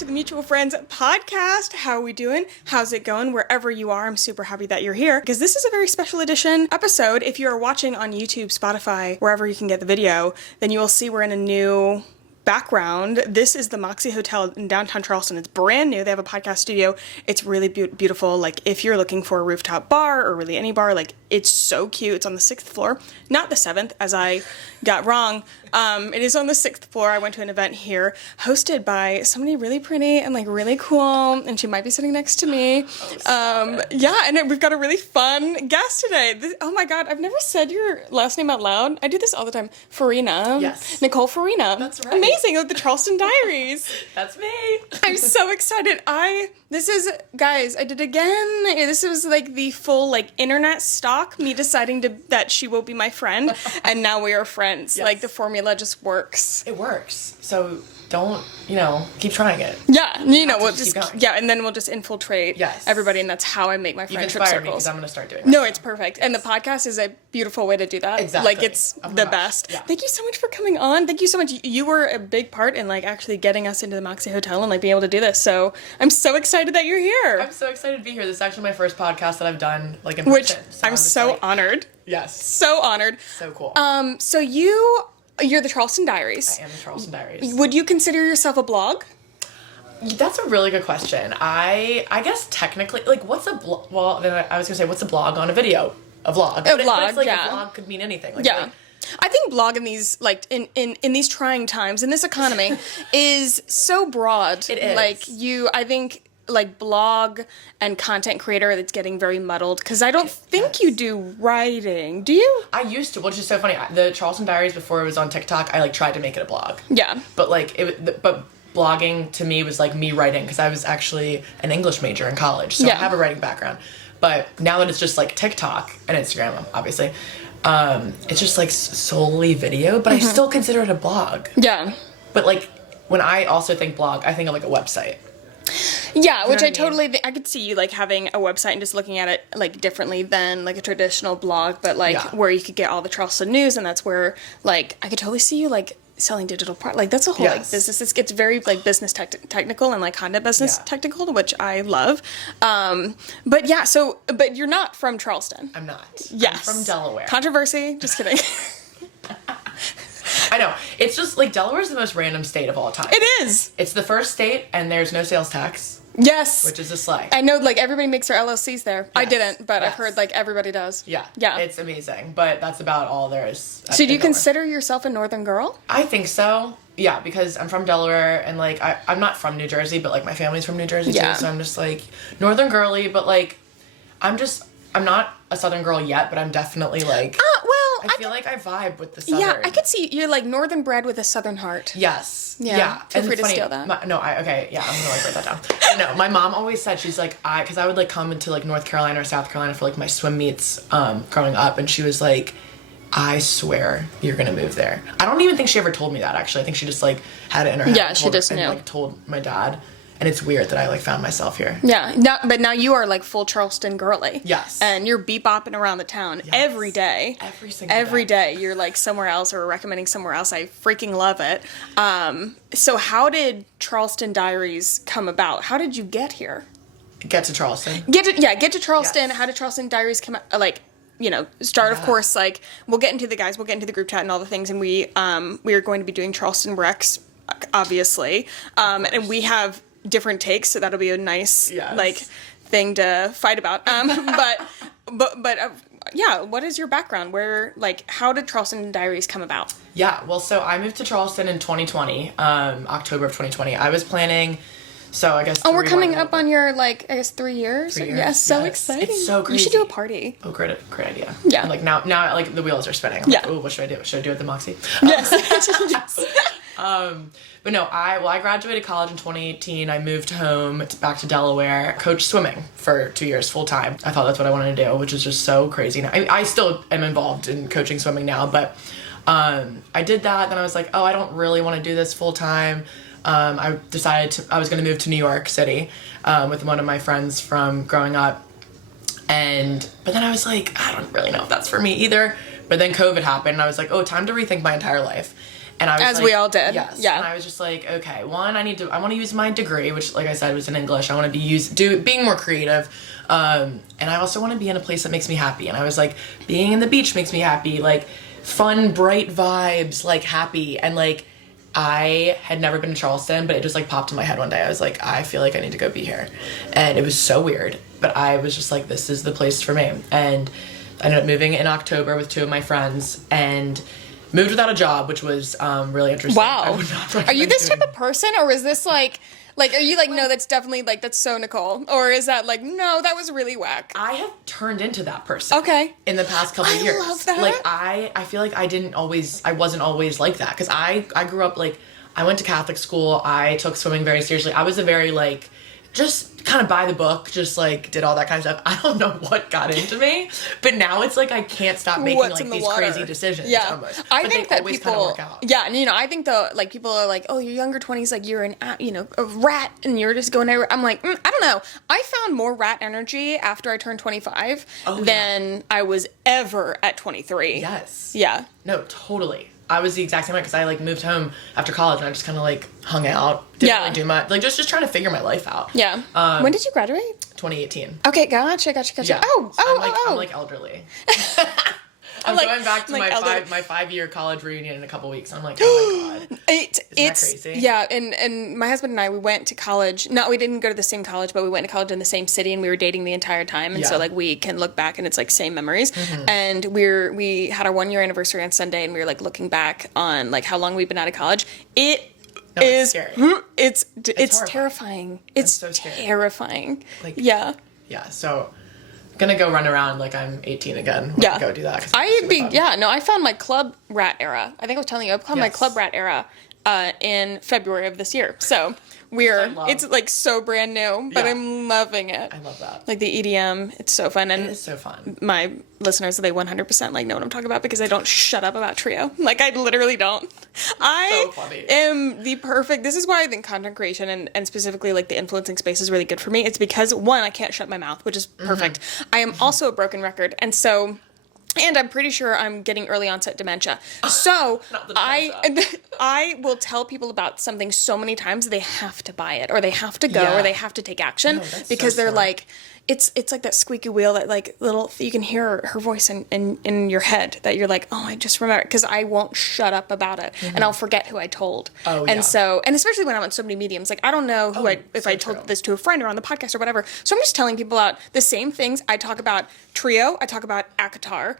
to the Mutual Friends podcast. How are we doing? How's it going? Wherever you are, I'm super happy that you're here because this is a very special edition episode. If you're watching on YouTube, Spotify, wherever you can get the video, then you will see we're in a new background. This is the Moxie Hotel in downtown Charleston. It's brand new. They have a podcast studio. It's really beautiful. Like if you're looking for a rooftop bar or really any bar, like it's so cute. It's on the 6th floor, not the 7th as I got wrong. It is on the 6th floor. I went to an event here hosted by somebody really pretty and like really cool. And she might be sitting next to me. Yeah. And we've got a really fun guest today. Oh my God. I've never said your last name out loud. I do this all the time. Farina. Yes. Nicole Farina. That's right. Amazing. Of the Charleston Diaries. That's me. I'm so excited. Guys, I did again. This was like the full like internet stalk, me deciding that she will be my friend. And now we are friends. Yes. Like the formula just works. It works. So don't, keep trying it. Yeah, we'll just just, keep going. yeah, and then we'll just infiltrate everybody, and that's how I make my friendship inspired me circles. because I'm going to start doing that. No, it's perfect. And the podcast is a beautiful way to do that. Exactly. Like, it's Oh my the gosh. best. Yeah. Thank you so much for coming on. Thank you so much. You were a big part in, like, actually getting us into the Moxie Hotel and, like, being able to do this. So I'm so excited that you're here. I'm so excited to be here. This is actually my first podcast that I've done, like, in person. Which I'm so honored. Yes. So honored. So cool. So you're the Charleston Diaries. I am the Charleston Diaries. Would you consider yourself a blog? That's a really good question. I guess technically, like, what's a blog? Well, then I was going to say, what's a blog on a video? A vlog. A But vlog, it's like yeah. a vlog could mean anything. Like, Yeah. I think blog in these, like, in these trying times, in this economy, is so broad. It is. Like, I think, like, blog and content creator, that's getting very muddled, because I don't think you do writing. Do you? I used to, which is so funny. The Charleston Diaries, before it was on TikTok, I, like, tried to make it a blog. Yeah. But, like, but blogging to me was, like, me writing, because I was actually an English major in college, so I have a writing background. But now that it's just, like, TikTok and Instagram, obviously, it's just, like, solely video, but I still consider it a blog. Yeah. But, like, when I also think blog, I think of, like, a website. Yeah, which I what I mean? totally, I could see you, like, having a website and just looking at it, like, differently than, like, a traditional blog, but, like, where you could get all the Charleston news, and that's where, like, I could totally see you, like, selling digital product. Like, that's a whole, like, business. It gets very, like, business technical and, like, content business technical, which I love. But, yeah, but you're not from Charleston. I'm not. Yes. I'm from Delaware. Controversy. Just kidding. I know. It's just, like, Delaware is the most random state of all time. It is. It's the first state, and there's no sales tax. Yes. Which is a slay. I know, like, everybody makes their LLCs there. I didn't, but I've Yes. heard, like, everybody does. Yeah. Yeah. It's amazing, but that's about all there is. So do you consider yourself a northern girl? I think so. Yeah, because I'm from Delaware, and, like, I'm not from New Jersey, but, like, my family's from New Jersey, too, so I'm just, like, northern girly, but, like, I'm not a southern girl yet, but I'm definitely, like... I feel like I vibe with the southern. Yeah, I could see you're, like, northern bred with a southern heart. Yes. Yeah. Feel And free it's to funny, steal that. I'm gonna, like, write that down. No, my mom always said, she's like, because I would, like, come into, like, North Carolina or South Carolina for, like, my swim meets growing up, and she was like, I swear you're gonna move there. I don't even think she ever told me that, actually. I think she just, like, had it in her head. Yeah, she just knew. And, like, told my dad. And it's weird that I, like, found myself here. Yeah, but now you are, like, full Charleston girly. Yes. And you're bebopping around the town every day. Every day. You're, like, somewhere else or recommending somewhere else. I freaking love it. So how did Charleston Diaries come about? How did you get here? Get to Charleston. Get to Charleston. Yes. How did Charleston Diaries come out? Like, start, of course, like, we'll get into the group chat and all the things, and we are going to be doing Charleston Recs, obviously. And we have different takes, so that'll be a nice like thing to fight about. But yeah, what is your background? How did Charleston Diaries come about? Yeah, well, so I moved to Charleston in 2020, October of 2020. I was planning, so I guess... Oh, we're coming up on your, like, I guess 3 years? 3 years. Yes, so exciting. It's so crazy. You should do a party. Oh, great idea. Yeah. And, like, now, like, the wheels are spinning. I'm like, oh, what should I do? Should I do it at the Moxie? Yes. Yes. But no, I graduated college in 2018. I moved home back to Delaware, coached swimming for 2 years full time. I thought that's what I wanted to do, which is just so crazy. Now, I still am involved in coaching swimming now, but I did that. Then I was like, oh, I don't really want to do this full time. I decided I was going to move to New York City with one of my friends from growing up. But then I was like, I don't really know if that's for me either. But then COVID happened, and I was like, oh, time to rethink my entire life. And I was As we all did. Yes. Yeah. And I was just like, okay, one, I want to use my degree, which, like I said, was in English. I want to being more creative. And I also want to be in a place that makes me happy. And I was like, being in the beach makes me happy. Like, fun, bright vibes, like, happy. And, like, I had never been to Charleston, but it just, like, popped in my head one day. I was like, I feel like I need to go be here. And it was so weird. But I was just like, this is the place for me. And I ended up moving in October with 2 of my friends and moved without a job, which was really interesting. Wow. Are you this type of person, or is this like, are you like, no, that's definitely, like, that's so Nicole? Or is that like, no, that was really whack? I have turned into that person. Okay. In the past couple of years. I love that. Like, I feel like I wasn't always like that. Because I grew up, like, I went to Catholic school. I took swimming very seriously. I was a very, like, just kind of by the book, just, like, did all that kind of stuff. I don't know what got into me, but now it's like I can't stop making, like, these crazy decisions. Yeah. Almost. I but think they that always people, kind of work out. yeah, and, you know, I think, though, like, people are like, oh, your younger 20s, like, you're a rat, and you're just going everywhere. I'm like, I don't know. I found more rat energy after I turned 25 than I was ever at 23. Yes. Yeah. No, totally. I was the exact same way because I, like, moved home after college and I just kind of, like, hung out. Didn't really do much. Like, just trying to figure my life out. Yeah. When did you graduate? 2018. Okay, gotcha. Yeah. Oh. I'm, like, elderly. I'm going back to my 5-year college reunion in a couple weeks. I'm like, oh my god, isn't that crazy? Yeah, and my husband and I, we went to college. No, we didn't go to the same college, but we went to college in the same city, and we were dating the entire time. And so, like, we can look back, and it's like same memories. Mm-hmm. And we had our 1-year anniversary on Sunday, and we were like looking back on like how long we've been out of college. It's scary. It's terrifying. It's so terrifying. Like, yeah. So. Gonna go run around like I'm 18 again. Go do that. I found my club rat era. I think I was telling you, I found my club rat era in February of this year. So it's like so brand new, but I'm loving it. I love that. Like the EDM, it's so fun. And it is so fun. My listeners, they 100% like know what I'm talking about because I don't shut up about Trio. Like, I literally don't. I am the perfect, this is why I think content creation and specifically like the influencing space is really good for me. It's because, one, I can't shut my mouth, which is perfect. Mm-hmm. I am also a broken record. And I'm pretty sure I'm getting early onset dementia. So I will tell people about something so many times they have to buy it or they have to go or they have to take action because they're like, it's like that squeaky wheel that like little, you can hear her voice in your head that you're like, oh, I just remember, because I won't shut up about it and I'll forget who I told. And especially when I'm on so many mediums, like I don't know who if I told this to a friend or on the podcast or whatever. So I'm just telling people about the same things. I talk about Trio, I talk about Akatar,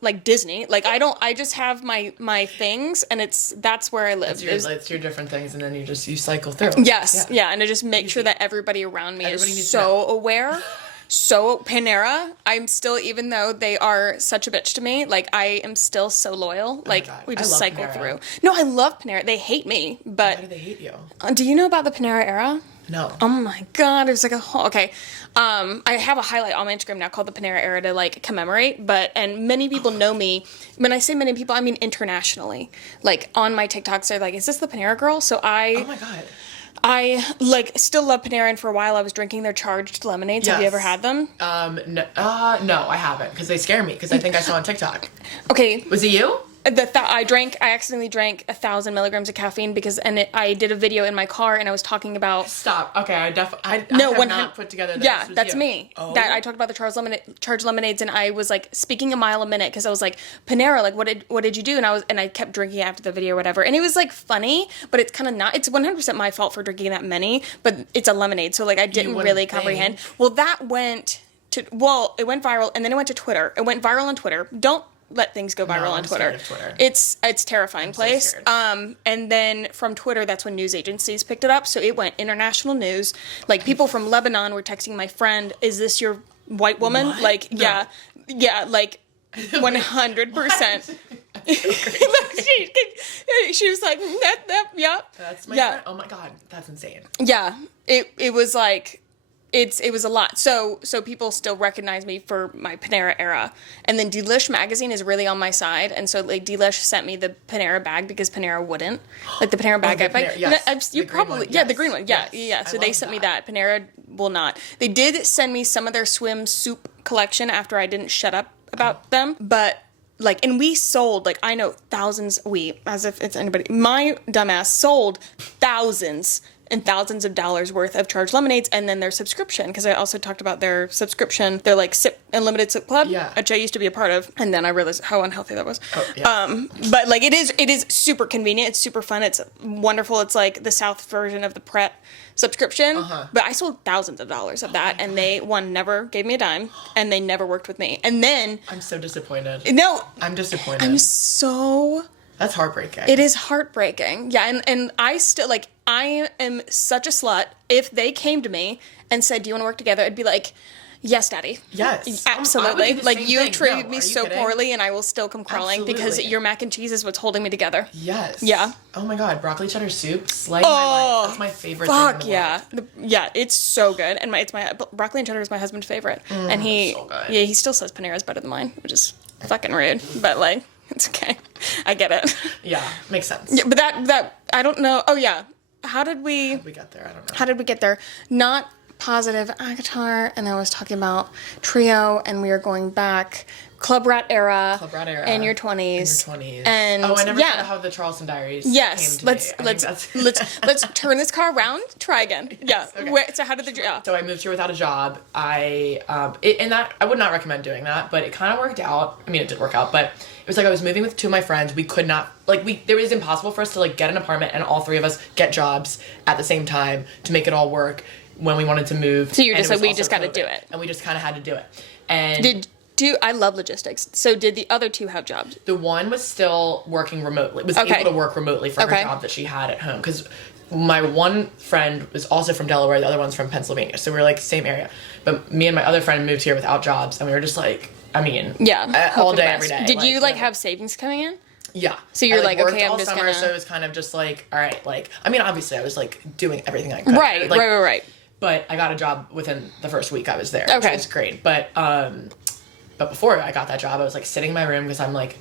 like Disney, like I just have my things and that's where I live. It's your different things and then you cycle through. Yes. Yeah. And I just make sure that everybody around me is so aware. So Panera, I'm still, even though they are such a bitch to me, like I am still so loyal. Like we just cycle through. No, I love Panera. They hate me, but why do they hate you? Do you know about the Panera era? No. Oh my god, it was like a whole, okay. I have a highlight on my Instagram now called the Panera era to like commemorate, and many people know me. When I say many people, I mean internationally. Like on my TikToks, they're like, "Is this the Panera girl?" So oh my god. I like still love Panera, and for a while I was drinking their charged lemonades. Yes. Have you ever had them? No, I haven't because they scare me because I think I saw on TikTok. Okay. Was it you? I accidentally drank 1,000 milligrams of caffeine I did a video in my car and I was talking about. Stop. Okay, I have not put together that. Yeah, that's you. Me. Oh. That I talked about the charged lemonades and I was like speaking a mile a minute because I was like, Panera, like what did you do? And I kept drinking after the video or whatever. And it was like funny, but it's kind of not. It's 100% my fault for drinking that many, but it's a lemonade, so like I didn't really comprehend. Well, it went viral and then it went to Twitter. It went viral on Twitter. Don't let things go viral on Twitter. It's terrifying place. So and then from Twitter, that's when news agencies picked it up. So it went international news. Like people from Lebanon were texting my friend, "Is this your white woman?" What? Like, no. yeah, like 100%. She was like, yeah. That's my friend. Oh my god, that's insane. Yeah, it was like. It was a lot. So people still recognize me for my Panera era. And then Delish magazine is really on my side. And so like Delish sent me the Panera bag because Panera wouldn't. Like the Panera bag. You probably, the green one. Yeah. So they sent me that. Panera will not. They did send me some of their swim soup collection after I didn't shut up about them. But like, and we sold, like, I know thousands, as if it's anybody, my dumbass sold thousands and thousands of dollars worth of charged lemonades, and then their subscription, because I also talked about their subscription, their like unlimited sip club, which I used to be a part of, and then I realized how unhealthy that was. But like it is super convenient, it's super fun, it's wonderful, it's like the South version of the Pret subscription, but I sold thousands of dollars of that, and they never gave me a dime, and they never worked with me, and then I'm so disappointed. No, I'm disappointed. I'm so. That's heartbreaking. It is heartbreaking. Yeah, and I still, like, I am such a slut. If they came to me and said, do you want to work together? I'd be like, yes, daddy. Yes. Absolutely. Like, you treated me so kidding? poorly, and I will still come crawling because your mac and cheese is what's holding me together. Yes. Yeah. Oh my God, broccoli cheddar soup, slay my life. That's my favorite thing in the world. Yeah, it's so good. And it's my broccoli and cheddar is my husband's favorite. And so good. Yeah, he still says Panera's better than mine, which is fucking rude. But like, it's okay. I get it. Yeah, makes sense. Yeah, but that I don't know. Oh yeah, how did we get there? I don't know. How did we get there? Not positive guitar, and I was talking about trio, and we are going back Club Rat era. In your 20s. And I never said how the Charleston diaries. Yes, came to let's turn this car around. Try again. Yes, Yeah. okay. So how did the So I moved here without a job. I would not recommend doing that, but it kind of worked out. I mean, it did work out, but it was like I was moving with two of my friends. We could not, it was impossible for us to like get an apartment and all three of us get jobs at the same time to make it all work when we wanted to move. So you're just like, we just got to do it. And we just kind of had to do it. And I love logistics. So did the other two have jobs? The one was still working remotely, able to work remotely from her job that she had at home. Because my one friend was also from Delaware, the other one's from Pennsylvania. So we were like same area. But me and my other friend moved here without jobs, and we were just like, all day, every day. Did you have savings coming in? Yeah. So you're like, okay, I'm just summer, gonna. So it was kind of just like, all right, like, I mean, obviously I was like doing everything I could. Right. But I got a job within the first week I was there, okay. which was great. But before I got that job, I was like sitting in my room because I'm like,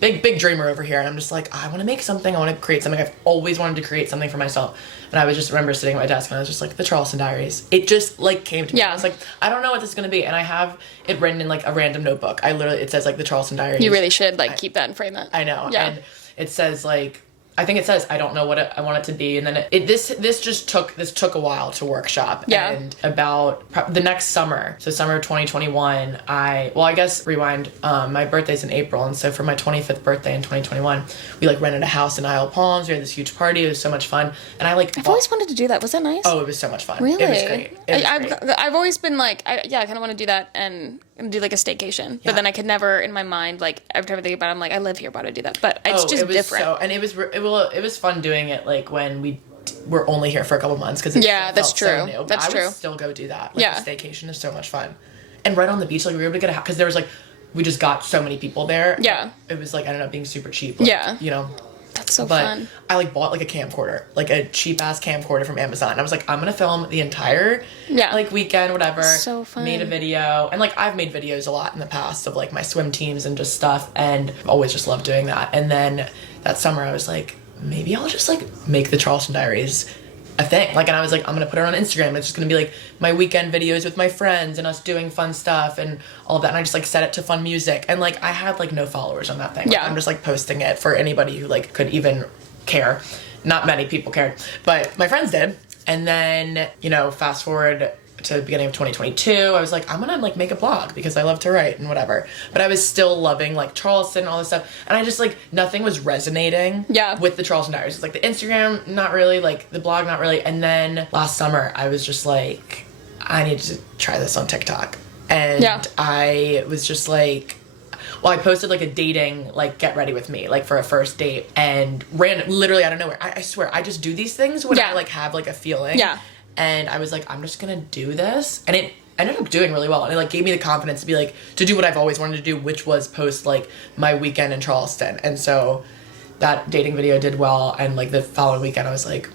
big dreamer over here. And I'm just like, I want to make something. I want to create something. I've always wanted to create something for myself. And I was just remember sitting at my desk and I was just like, the Charleston Diaries. It just like came to me. Yeah. I was like, I don't know what this is going to be. And I have it written in like a random notebook. It says like the Charleston Diaries. You really should keep that and frame it. I know. Yeah. And it says like, I think it says I don't know what I want it to be, and then this took a while to workshop. Yeah. And about the next summer, so summer of 2021, I guess rewind. My birthday's in April, and so for my 25th birthday in 2021, we like rented a house in Isle Palms. We had this huge party. It was so much fun, and I've always wanted to do that. Was that nice? Oh, it was so much fun. Really? It was great. I've always been like, I kind of want to do that and do like a staycation, but then I could never in my mind every time I think about it, I'm like, I live here, why do I do that? But it's just different. It was fun doing it like when we were only here for a couple months because that's true. So new. That's true. I would still go do that. Like, the staycation is so much fun, and right on the beach, like we were able to get a house because there was like we just got so many people there. Yeah, it was like I ended up being super cheap. That's so fun. I bought like a camcorder, like a cheap ass camcorder from Amazon. And I was like, I'm gonna film the entire weekend, whatever. So fun. Made a video, and like I've made videos a lot in the past of like my swim teams and just stuff, and I've always just loved doing that. And then that summer, I was like, maybe I'll just like make the Charleston Diaries a thing. Like, and I was like, I'm gonna put it on Instagram. It's just gonna be like my weekend videos with my friends and us doing fun stuff and all of that. And I just like set it to fun music. And like I had like no followers on that thing. Yeah. Like, I'm just like posting it for anybody who like could even care. Not many people cared, but my friends did. And then, fast forward to the beginning of 2022, I was like, I'm gonna like make a blog because I love to write and whatever. But I was still loving like Charleston and all this stuff. And I just like, nothing was resonating with the Charleston Diaries. It's like the Instagram, not really, like the blog, not really. And then last summer, I was just like, I need to try this on TikTok. And I was just like, I posted like a dating, like get ready with me, like for a first date, and literally out of nowhere. I swear, I just do these things when I like have like a feeling. Yeah. And I was like, I'm just gonna do this. And it ended up doing really well. And it like gave me the confidence to be like, to do what I've always wanted to do, which was post like my weekend in Charleston. And so that dating video did well. And like the following weekend, I was like,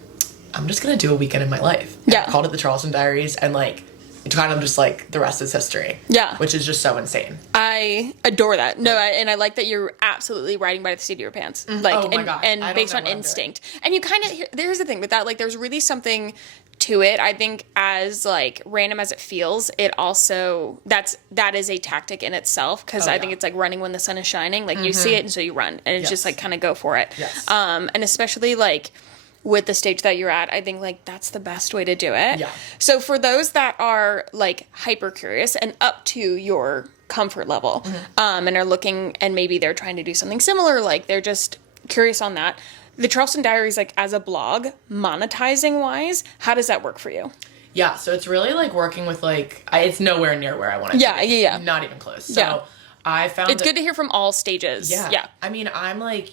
I'm just gonna do a weekend in my life. Yeah. I called it the Charleston Diaries, and like, it's kind of just like the rest is history. Yeah. Which is just so insane. I adore that. No, and I like that you're absolutely riding by the seat of your pants. Like, oh my God. And based on instinct. And you kind of, here's the thing with that, like, there's really something to it. I think as like random as it feels, it also that is a tactic in itself, because I think it's like running when the sun is shining. Like you see it and so you run, and it's just like kind of go for it. Yes. And especially like with the stage that you're at, I think like that's the best way to do it. Yeah. So for those that are like hyper curious and up to your comfort level, and are looking, and maybe they're trying to do something similar, like they're just curious on that. The Charleston Diaries, like as a blog, monetizing wise, how does that work for you? Yeah, so it's really like working with like, it's nowhere near where I want it to be. Yeah. Not even close. So I found it's good to hear from all stages. Yeah. I mean, I'm like,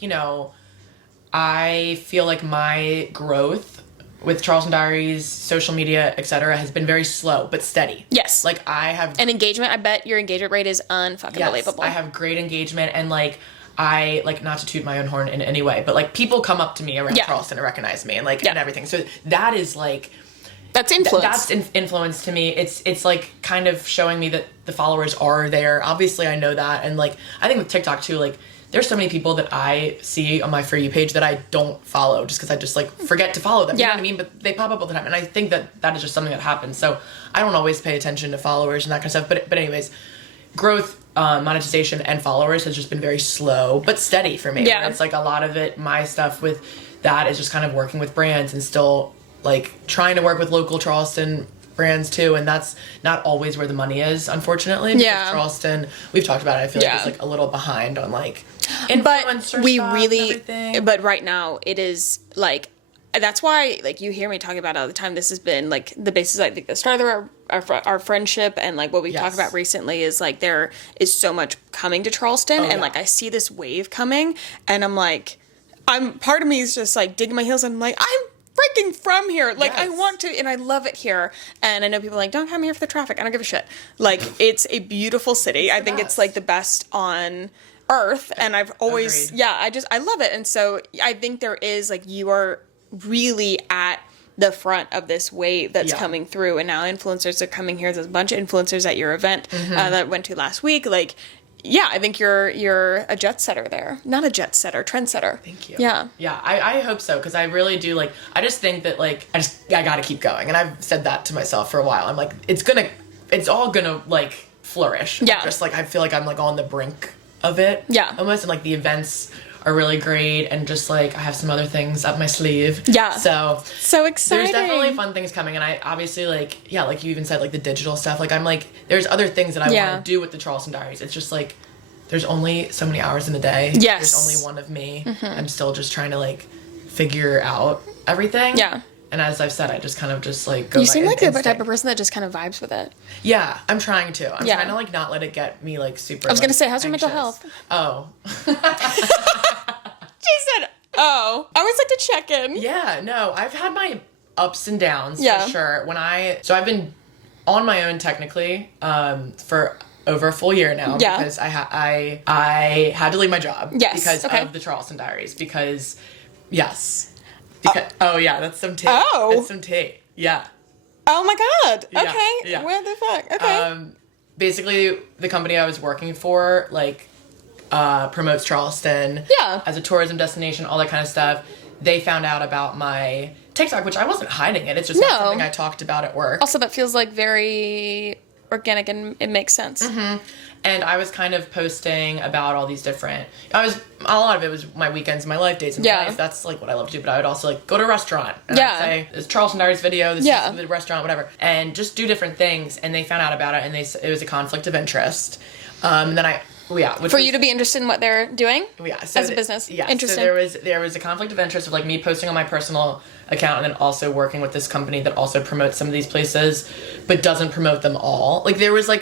I feel like my growth with Charleston Diaries, social media, etc., has been very slow but steady. Yes. Like I have... And engagement, I bet your engagement rate is unfucking believable. I have great engagement, and like I, like, not to toot my own horn in any way, but like people come up to me around Charleston and recognize me and like and everything. So that is like... That's influence. That's influence to me. It's like kind of showing me that the followers are there. Obviously I know that, and like I think with TikTok too, like there's so many people that I see on my For You page that I don't follow just because I just like forget to follow them. You know what I mean? But they pop up all the time, and I think that is just something that happens. So I don't always pay attention to followers and that kind of stuff. But anyways, growth, monetization, and followers has just been very slow but steady for me. Yeah. It's like a lot of it, my stuff with that is just kind of working with brands and still like trying to work with local Charleston brands too, and that's not always where the money is, unfortunately, because Charleston, we've talked about it, I feel like it's like a little behind on like influencer but right now it is like, that's why like you hear me talking about it all the time. This has been like the basis, I think, the start of our friendship, and like what we talked about recently is like there is so much coming to Charleston, and like I see this wave coming, and I'm like, part of me is just like digging my heels, and I'm like, I'm freaking from here. Like, I want to, and I love it here. And I know people are like, don't come here for the traffic. I don't give a shit. Like, it's a beautiful city. I think it's like the best on earth. And I've always, I love it. And so I think there is like, you are really at the front of this wave that's coming through. And now influencers are coming here. There's a bunch of influencers at your event that I went to last week. Like, yeah, I think you're a jet setter there. Not a jet setter, trend setter. Thank you. Yeah. Yeah, I hope so, because I really do, like, I just think that, like, I gotta keep going. And I've said that to myself for a while. I'm like, it's all gonna, like, flourish. Yeah. Just, like, I feel like I'm, like, on the brink of it. Yeah. Almost, and, like, the events are really great, and just, like, I have some other things up my sleeve. Yeah. So exciting. There's definitely fun things coming, and I obviously, like, like you even said, like, the digital stuff. Like, I'm, like, there's other things that I want to do with the Charleston Diaries. It's just, like, there's only so many hours in the day. Yes. There's only one of me. I'm still just trying to, like, figure out everything. Yeah. And as I've said, I just kind of just, like, go You seem like the instinct. type of person that just kind of vibes with it. Yeah, I'm trying to. I'm trying to, like, not let it get me, like, super, I was going to like, say, how's your anxious. mental health? Oh. She said, oh. I always like to check in. Yeah, no, I've had my ups and downs, for sure. So I've been on my own, technically, for over a full year now. Yeah. Because I had to leave my job. Yes. Because of the Charleston Diaries. Because, that's some tea. Oh. It's some tea. Yeah. Oh my God. Yeah, Okay. yeah. What the fuck? Okay. Basically, the company I was working for, like, promotes Charleston as a tourism destination, all that kind of stuff. They found out about my TikTok, which I wasn't hiding it. It's just not something I talked about at work. Also, that feels like very organic, and it makes sense. And I was kind of posting about all these different... a lot of it was my weekends, my life days in life. That's, like, what I love to do. But I would also, like, go to a restaurant. And I'd say, this Charleston Diaries video, this is the restaurant, whatever. And just do different things. And they found out about it, and it was a conflict of interest. And then for you to be interested in what they're doing? Yeah. So as a business? Yeah. Interesting. So there was a conflict of interest of, like, me posting on my personal account and then also working with this company that also promotes some of these places, but doesn't promote them all. Like, there was, like,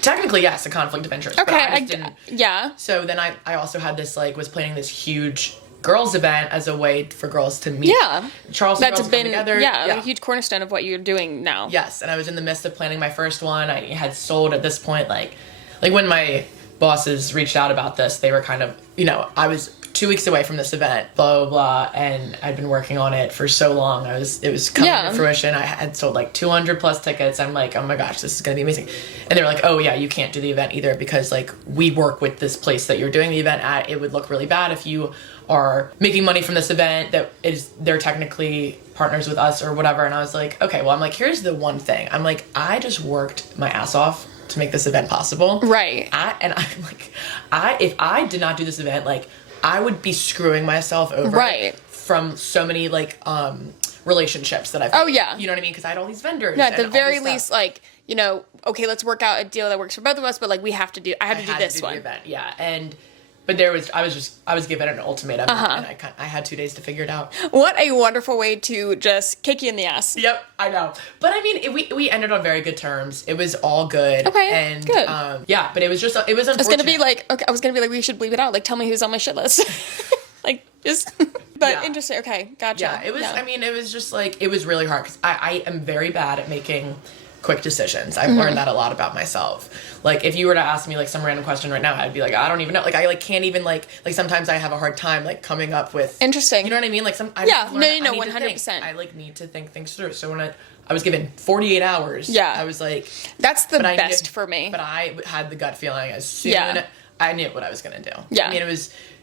technically, yes, a conflict of interest. Okay. But I just didn't. Yeah. So then I also had this, like, was planning this huge girls event as a way for girls to meet. Yeah. Charleston girls come together. Yeah, a huge cornerstone of what you're doing now. Yes. And I was in the midst of planning my first one. I had sold at this point, like when my bosses reached out about this, they were kind of, I was 2 weeks away from this event, blah, blah, blah. And I'd been working on it for so long. It was coming to fruition. I had sold like 200 plus tickets. I'm like, oh my gosh, this is going to be amazing. And they were like, oh yeah, you can't do the event either because like we work with this place that you're doing the event at. It would look really bad if you are making money from this event they're technically partners with us or whatever. And I was like, okay, well, I'm like, here's the one thing. I'm like, I just worked my ass off to make this event possible. Right. If I did not do this event, like I would be screwing myself over. Right. From so many like relationships that I've. Oh yeah. You know what I mean? Because I had all these vendors. Yeah. At the very least, like, you know, okay, let's work out a deal that works for both of us, but like I had to do this one. The event, yeah. But I was given an ultimatum, and I had 2 days to figure it out. What a wonderful way to just kick you in the ass. Yep, I know. But I mean, we ended on very good terms. It was all good. Okay, and, good. Yeah, but it was unfortunate. I was gonna be like, we should bleep it out. Like, tell me who's on my shit list. Like, just. But interesting. Okay, gotcha. Yeah, it was. Yeah. I mean, it was just like it was really hard because I am very bad at making quick decisions. I've learned that a lot about myself. Like if you were to ask me like some random question right now, I'd be like, I don't even know. Like I like can't even like sometimes I have a hard time like coming up with interesting. You know what I mean? Like 100%. I like need to think things through. So when I was given 48 hours, I was like, that's the best for me. But I had the gut feeling as soon I knew what I was gonna do. Yeah. I mean,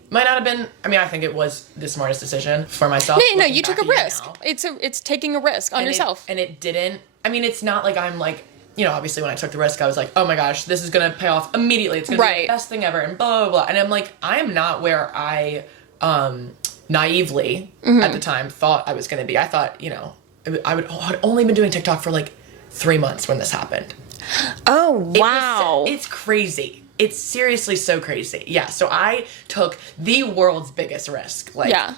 might not have been. I mean, I think it was the smartest decision for myself. No, you took a risk. It's taking a risk on yourself. And it didn't. I mean, it's not like I'm like, you know, obviously when I took the risk, I was like, oh my gosh, this is going to pay off immediately. It's going to be the best thing ever and blah, blah, blah. And I'm like, I am not where I naively at the time thought I was going to be. I thought, you know, I'd only been doing TikTok for like 3 months when this happened. Oh, wow. It's crazy. It's seriously so crazy. Yeah. So I took the world's biggest risk. Like, yeah.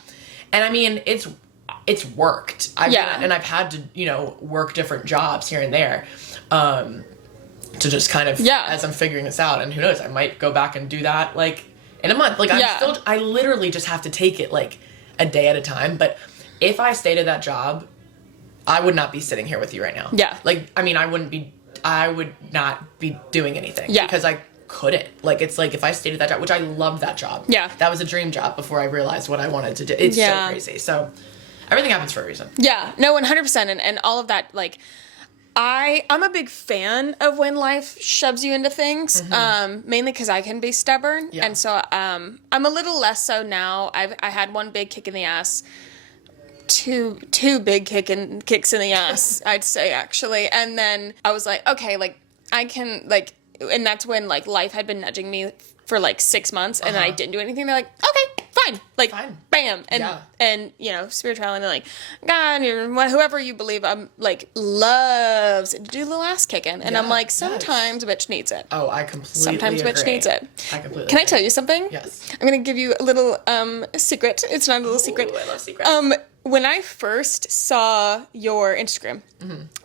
And I mean, it's worked. I've had to, you know, work different jobs here and there, to just kind of, as I'm figuring this out, and who knows, I might go back and do that, like, in a month. Like, I literally just have to take it, like, a day at a time, but if I stayed at that job, I would not be sitting here with you right now. Yeah. Like, I mean, I would not be doing anything. Yeah. Because I couldn't. Like, it's like, if I stayed at that job, which I loved that job. Yeah. That was a dream job before I realized what I wanted to do. It's so crazy. So everything happens for a reason. Yeah, no, 100%. And all of that, like, I'm a big fan of when life shoves you into things, mainly because I can be stubborn. Yeah. And so I'm a little less so now. I had one big kick in the ass, two big kicks in the ass, I'd say, actually. And then I was like, okay, like, I can, like, and that's when, like, life had been nudging me for, like, 6 months, and then I didn't do anything. They're like, okay, fine. Like, bam. And, you know, spirituality, like, God, whoever you believe, like, loves to do the ass kicking. And I'm like, sometimes a bitch needs it. Oh, I completely Sometimes agree. Bitch needs it. I completely Can agree. I tell you something? Yes. I'm going to give you a little secret. It's not a little secret. I love secrets. When I first saw your Instagram,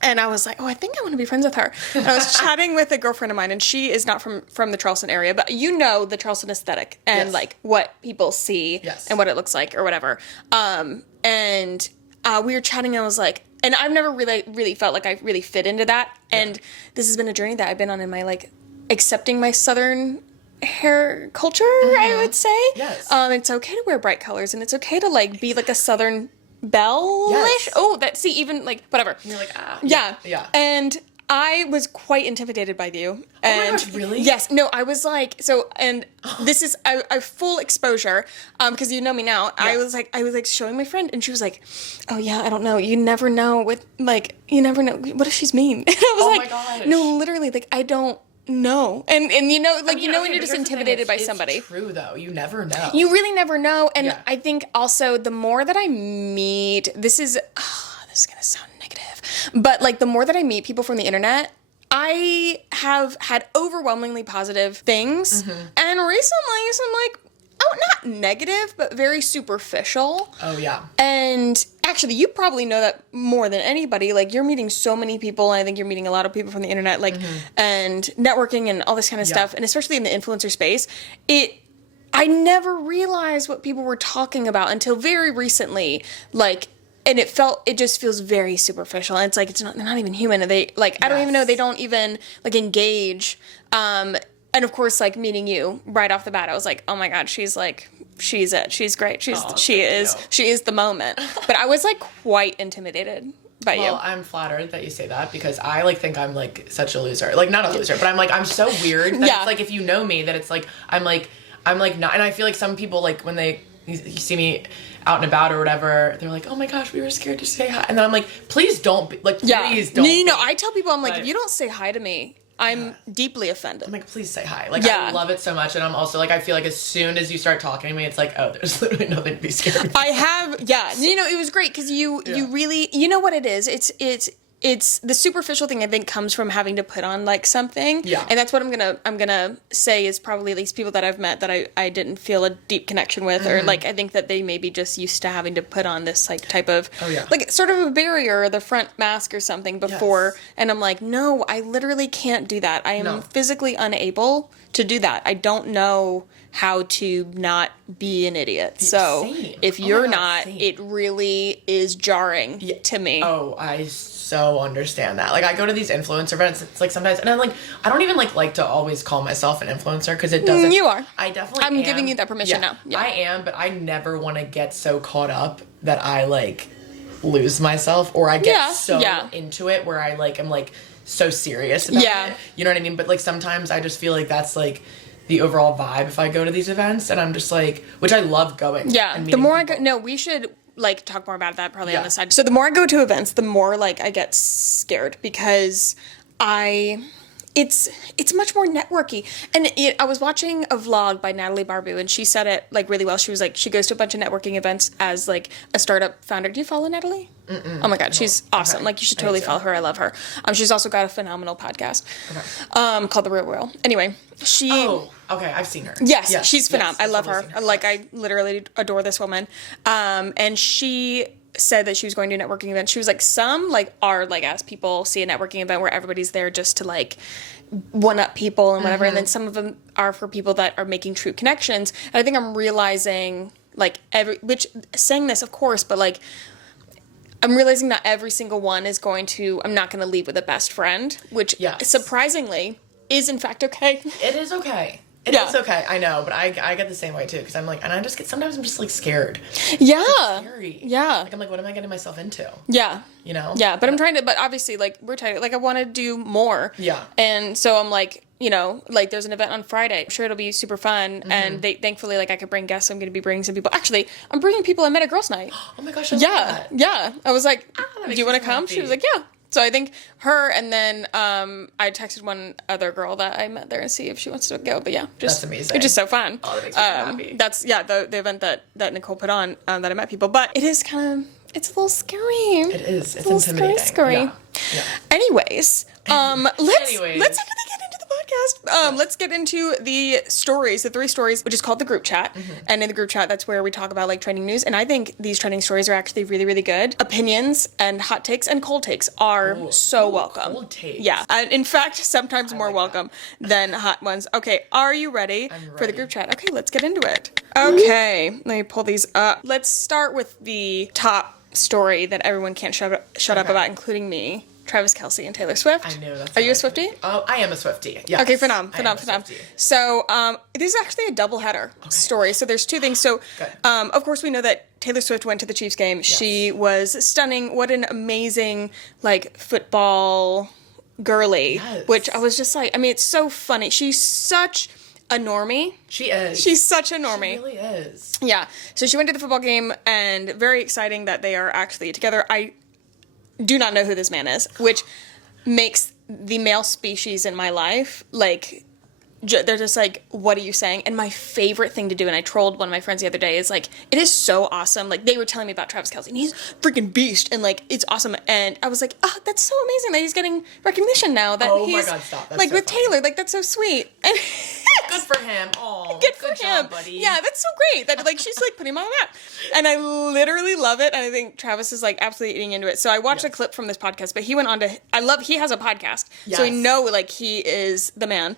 and I was like, oh, I think I want to be friends with her. And I was chatting with a girlfriend of mine, and she is not from the Charleston area, but you know the Charleston aesthetic and like what people see and what it looks like or whatever. And we were chatting, and I was like, and I've never really felt like I really fit into that. Yeah. And this has been a journey that I've been on in my, like, accepting my Southern hair culture, I would say. Yes. It's okay to wear bright colors, and it's okay to, like, be like a Southern belle-ish. Yes. Oh, even, like, whatever. And you're like, Yeah. And I was quite intimidated by you. And oh my gosh, really? Yes. No, I was like, so, and this is a full exposure, because you know me now. Yeah. I was like showing my friend, and she was like, oh yeah, I don't know. You never know what if she's mean? And I was my gosh. No, literally, like, I don't know. And you know, like, you know, when you're just intimidated by somebody. It's true, though. You never know. You really never know. And I think also the more that I meet, this is going to sound negative, but, like, the more that I meet people from the internet, I have had overwhelmingly positive things. And recently some, like, not negative, but very superficial. Oh, yeah. And actually, you probably know that more than anybody. Like, you're meeting so many people, and I think you're meeting a lot of people from the internet, like, and networking and all this kind of stuff, and especially in the influencer space, I never realized what people were talking about until very recently, like, and it just feels very superficial, and it's like, they're not even human, and they, like, I don't even know, they don't even, like, engage, And of course, like, meeting you right off the bat, I was like, oh my God, she's it. She's great. She is the moment. But I was like quite intimidated by you. Well, I'm flattered that you say that because I like think I'm like such a loser. Like, not a loser, but I'm so weird that it's like, if you know me, that it's like I'm like not. And I feel like some people, like, when you see me out and about or whatever, they're like, oh my gosh, we were scared to say hi. And then I'm like, please don't be like, please don't. No, I tell people, I'm like, if you don't say hi to me, I'm deeply offended. I'm like, please say hi. Like, I love it so much. And I'm also like, I feel like as soon as you start talking to me, it's like, oh, there's literally nothing to be scared of. I have, it was great because you really, you know what it is? It's the superficial thing, I think, comes from having to put on like something. Yeah. And that's what I'm gonna say is probably at least people that I've met that I didn't feel a deep connection with, or like, I think that they may be just used to having to put on this like type of, like, sort of a barrier or the front mask or something before. Yes. And I'm like, no, I literally can't do that. I am physically unable to do that. I don't know how to not be an idiot. So if you're not, it really is jarring to me. Oh, I so understand that. Like, I go to these influencer events, it's like sometimes, and I'm like, I don't even like to always call myself an influencer because it doesn't. You are. I definitely am. I'm giving you that permission now. Yeah. I am, but I never want to get so caught up that I like lose myself, or I get so into it where I like am like so serious about it. You know what I mean? But like sometimes I just feel like that's like the overall vibe if I go to these events, and I'm just like, which I love going. Yeah. And the more people. We should like talk more about that probably on the side. So the more I go to events, the more like I get scared because it's much more networky. And I was watching a vlog by Natalie Barbu, and she said it like really well. She was like, she goes to a bunch of networking events as like a startup founder. Do you follow Natalie? Mm-mm. Oh my God, she's awesome. Okay. Like, you should totally follow her. I love her. She's also got a phenomenal podcast called The Real World. Anyway, she... Oh, okay, I've seen her. Yes, she's phenomenal. I love her. Like, I literally adore this woman. And she said that she was going to a networking event. She was like, some like are like, as people see a networking event where everybody's there just to like one up people and whatever, and then some of them are for people that are making true connections. And I think I'm realizing like saying this, of course, but like I'm realizing that every single one is I'm not going to leave with a best friend, which surprisingly is in fact okay. It is okay. It's okay. I know, but I get the same way too, because I'm like, and I just get, sometimes I'm just like scared. Yeah. It's scary. Yeah. Like, I'm like, what am I getting myself into? Yeah. You know? Yeah, but I'm trying to, but obviously, like, we're trying to, like, I want to do more. Yeah. And so I'm like, you know, like, there's an event on Friday. I'm sure it'll be super fun. Mm-hmm. And thankfully, like, I could bring guests. I'm going to be bringing some people. Actually, I'm bringing people I met at girls' night. Oh my gosh, I love that. Yeah. I was like, do you want to come? She was like, yeah. So I think her, and then I texted one other girl that I met there and see if she wants to go. But yeah, that's amazing. It's just so fun. Oh, that makes me happy. That's the event that Nicole put on that I met people. But it is it's a little scary. It is. It's a little intimidating. Scary. Yeah. Anyways, let's actually get into the podcast. Let's get into the stories, the 3 stories, which is called the group chat. Mm-hmm. And in the group chat, that's where we talk about like trending news. And I think these trending stories are actually really, really good. Opinions and hot takes and cold takes are so welcome. Cold takes. Yeah. And in fact, sometimes more welcome than hot ones. Okay. Are you ready for the group chat? Okay. Let's get into it. Okay. Let me pull these up. Let's start with the top story that everyone can't shut up about, including me. Travis Kelce and Taylor Swift. I know that's. Are you a Swiftie? Oh, I am a Swiftie. Yes. Okay, phenom. So, this is actually a doubleheader story. So there's 2 things. So, of course, we know that Taylor Swift went to the Chiefs game. Yes. She was stunning. What an amazing like football girly. Yes. Which I was just like, I mean, it's so funny. She's such a normie. She is. She's such a normie. She really is. Yeah. So she went to the football game, and very exciting that they are actually together. I do not know who this man is, which makes the male species in my life, like, they're just like, what are you saying? And my favorite thing to do, and I trolled one of my friends the other day, is like, it is so awesome. Like, they were telling me about Travis Kelce, and he's freaking beast, and like, it's awesome. And I was like, oh, that's so amazing that he's getting recognition now. That he's, my God, stop. That's like, so with funny. Taylor, like, that's so sweet. And good for him. Oh, good for him, job, buddy. Yeah, that's so great. That like she's like putting him on the map, and I literally love it. And I think Travis is like absolutely eating into it. So I watched a clip from this podcast, but he went on to. He has a podcast, so we know like he is the man.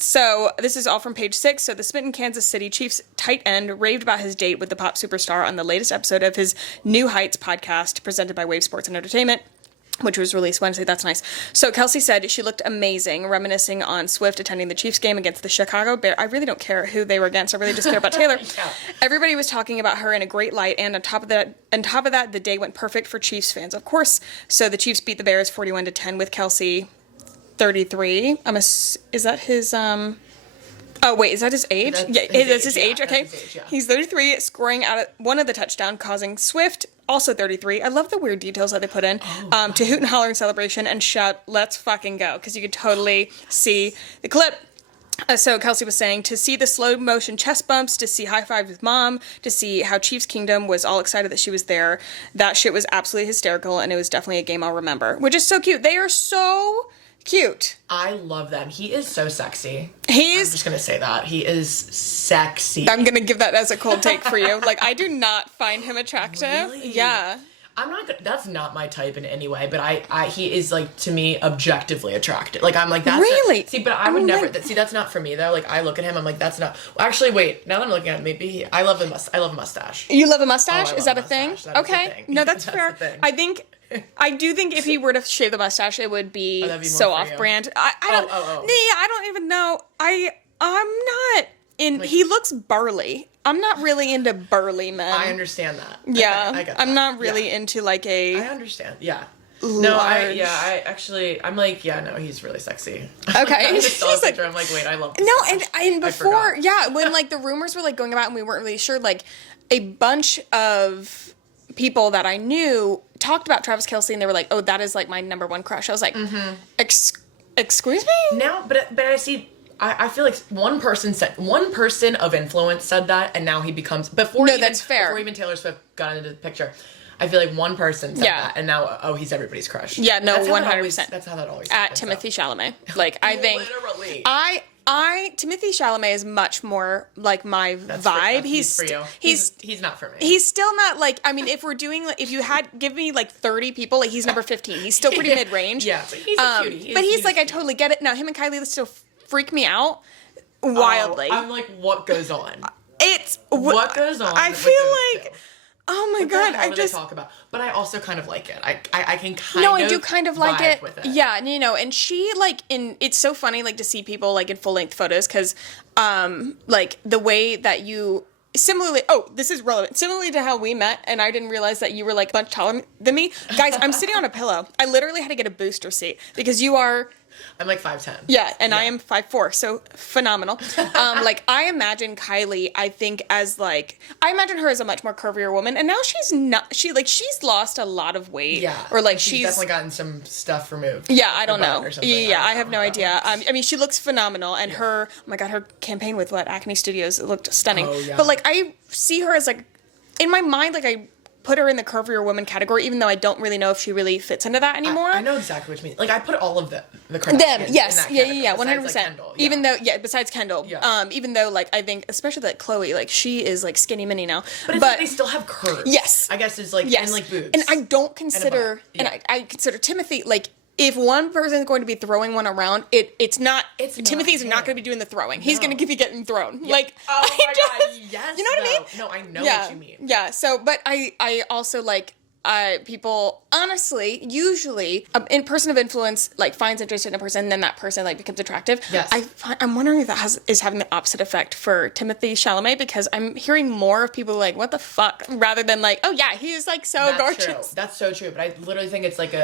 So this is all from page 6. So the smitten Kansas City Chiefs tight end raved about his date with the pop superstar on the latest episode of his New Heights podcast, presented by Wave Sports and Entertainment. which was released Wednesday. That's nice. So Kelce said she looked amazing, reminiscing on Swift attending the Chiefs game against the Chicago Bears. I really don't care who they were against. I really just care about Taylor. Yeah. Everybody was talking about her in a great light, and on top of that, the day went perfect for Chiefs fans, of course. So the Chiefs beat the Bears 41-10 with Kelce 33. Is that his Oh, wait, is that his age? That's his age. Okay. That's his age, yeah. He's 33, scoring out of one of the touchdowns, causing Swift, also 33. I love the weird details that they put in, to hoot and holler in celebration and shout, "Let's fucking go," because you could totally see the clip. So Kelce was saying, to see the slow motion chest bumps, to see high fives with mom, to see how Chiefs Kingdom was all excited that she was there. That shit was absolutely hysterical, and it was definitely a game I'll remember, which is so cute. They are so cute. I love them. He is so sexy. I'm He's just gonna say that. He is sexy. I'm gonna give that as a cold take for you. Like, I do not find him attractive. Really? Yeah. I'm not good. That's not my type in any way, but he is, like, to me, objectively attractive. Like, I'm like, that's Really? See, but I would never, see, that's not for me, though. Like, I look at him, I'm like, that's not, well, actually, wait, now that I'm looking at him, maybe, I love a mustache. You love a mustache? Oh, I Is love that a thing? mustache. That is a Okay. thing. No, that's That's fair. the thing. I do think if he were to shave the mustache, it would be, that'd be more so for off you. brand. I don't. Oh. Yeah, I don't even know. I'm not in. He looks burly. I'm not really into burly men. I understand that. Yeah, I get that. I'm not really Yeah. into like I a. understand. Yeah. Large. No, I'm like, yeah, no, he's really sexy. Okay. I just saw He's a like- picture, I'm like, wait, I love this No, mustache. and I before, forgot. yeah, when like the rumors were like going about and we weren't really sure, like a bunch of people that I knew talked about Travis Kelce and they were like, "Oh, that is like my number one crush." I was like, "Excuse me?" Now, but I see. I feel like one person of influence said that, and now he becomes that's fair. Before even Taylor Swift got into the picture, I feel like one person said Yeah. that, and now he's everybody's crush. Yeah, no, That's how that 100%. That's how that always At happens, Timothee so. Chalamet. Like, I think Literally. Timothee Chalamet is much more like my That's vibe. he's for you. He's not for me. He's still not like, I mean, if we're doing, if you had, give me like 30 people, like he's number 15. He's still pretty mid-range. Yeah, but he's a cutie. But he's like, I totally get it. Now, him and Kylie still freak me out wildly. I'm like, what goes on? It's, What goes on? I with feel those like, two? oh my God, I They just, talk about, but I also kind of like it. I can kind no, of I do kind of like vibe it. with it. Yeah, and, you know, and she like it's so funny like to see people like in full length photos because like the way that you similarly this is relevant similarly to how we met and I didn't realize that you were like much taller than me. Guys, I'm sitting on a pillow. I literally had to get a booster seat because you are. I'm like 5'10". Yeah, and I am 5'4", so phenomenal. Like, I imagine Kylie, I think, as, like... I imagine her as a much more curvier woman, and now she's not... She's lost a lot of weight. Yeah. Or, like, she's definitely gotten some stuff removed. Yeah, I don't know. Or something. Yeah, I have no know. idea. I mean, she looks phenomenal, and her... Oh, my God, her campaign with, Acne Studios, it looked stunning. Oh, yeah. But, like, I see her as, like... In my mind, like, I put her in the curvier woman category, even though I don't really know if she really fits into that anymore. I know exactly what you mean. Like, I put all of the Kardashians Them, in yes, that yeah, category, 100%. besides, like, Kendall, yeah. Even though, besides Kendall, Yeah. Even though, like, I think, especially like Chloe, like, she is like skinny mini now, But it's like they still have curves. Yes. I guess it's like, yes, and like boobs. and I don't consider, And a and I consider Timothy like. If one person is going to be throwing one around, it's not. Timothy's not not him. going to be doing the throwing. He's going to be getting thrown. Yeah. Like, oh I my just, God, yes. you know what I mean? No, I know Yeah, what you mean. yeah. So, but I also like. People honestly, usually, a person of influence like finds interest in a person, and then that person like becomes attractive. Yes. I'm wondering if that is having the opposite effect for Timothee Chalamet because I'm hearing more of people like, "What the fuck," rather than like, "Oh yeah, he's like so That's gorgeous." true. That's so true. But I literally think it's like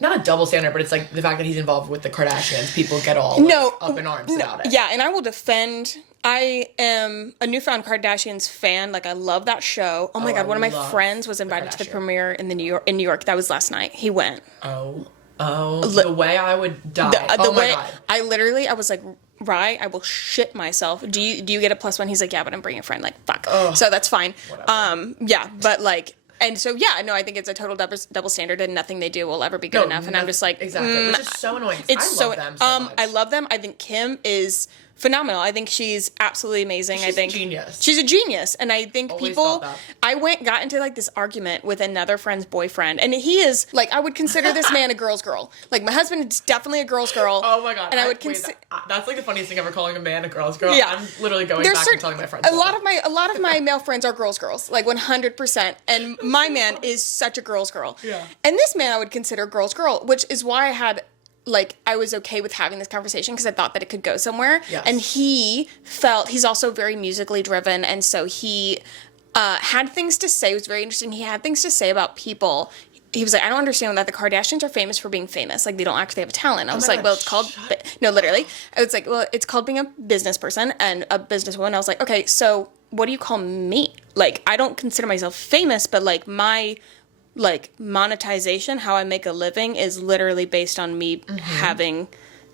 not a double standard, but it's like the fact that he's involved with the Kardashians. People get all up in arms about it. Yeah, and I will defend. I am a newfound Kardashians fan. Like, I love that show. Oh my God, I one of my love friends was invited to the Kardashians. premiere in New York. That was last night. He went. The way I would die. The my way God. I was like, Rye, I will shit myself. Do you get a +1? He's like, yeah, but I'm bringing a friend. Like, fuck. So that's fine. Whatever. Yeah, but like. And so, yeah, no, I think it's a total double standard and nothing they do will ever be good enough. And I'm just like... Exactly, which is so annoying. It's I love them so much. I love them. I think Kim is phenomenal. I think she's absolutely amazing. She's I think a genius. She's a genius. And I think Always people, thought that. I got into like this argument with another friend's boyfriend, and he is like, I would consider this man a girl's girl. Like, my husband is definitely a girl's girl. Oh my God. And I would consider. That's like the funniest thing ever, calling a man a girl's girl. Yeah. I'm literally going back and telling my friends. A lot of my male friends are girls, like 100%. And my man is such a girl's girl. Yeah. And this man I would consider girl's girl, which is why I was okay with having this conversation, because I thought that it could go somewhere. Yes. And he's also very musically driven, and so he had things to say. It was very interesting. He had things to say about people. He was like, I don't understand that the Kardashians are famous for being famous. Like, they don't actually have a talent. I was like, well, it's called... No, literally. I was like, well, it's called being a business person and a businesswoman. I was like, okay, so what do you call me? Like, I don't consider myself famous, but, like, my... like, monetization, how I make a living, is literally based on me having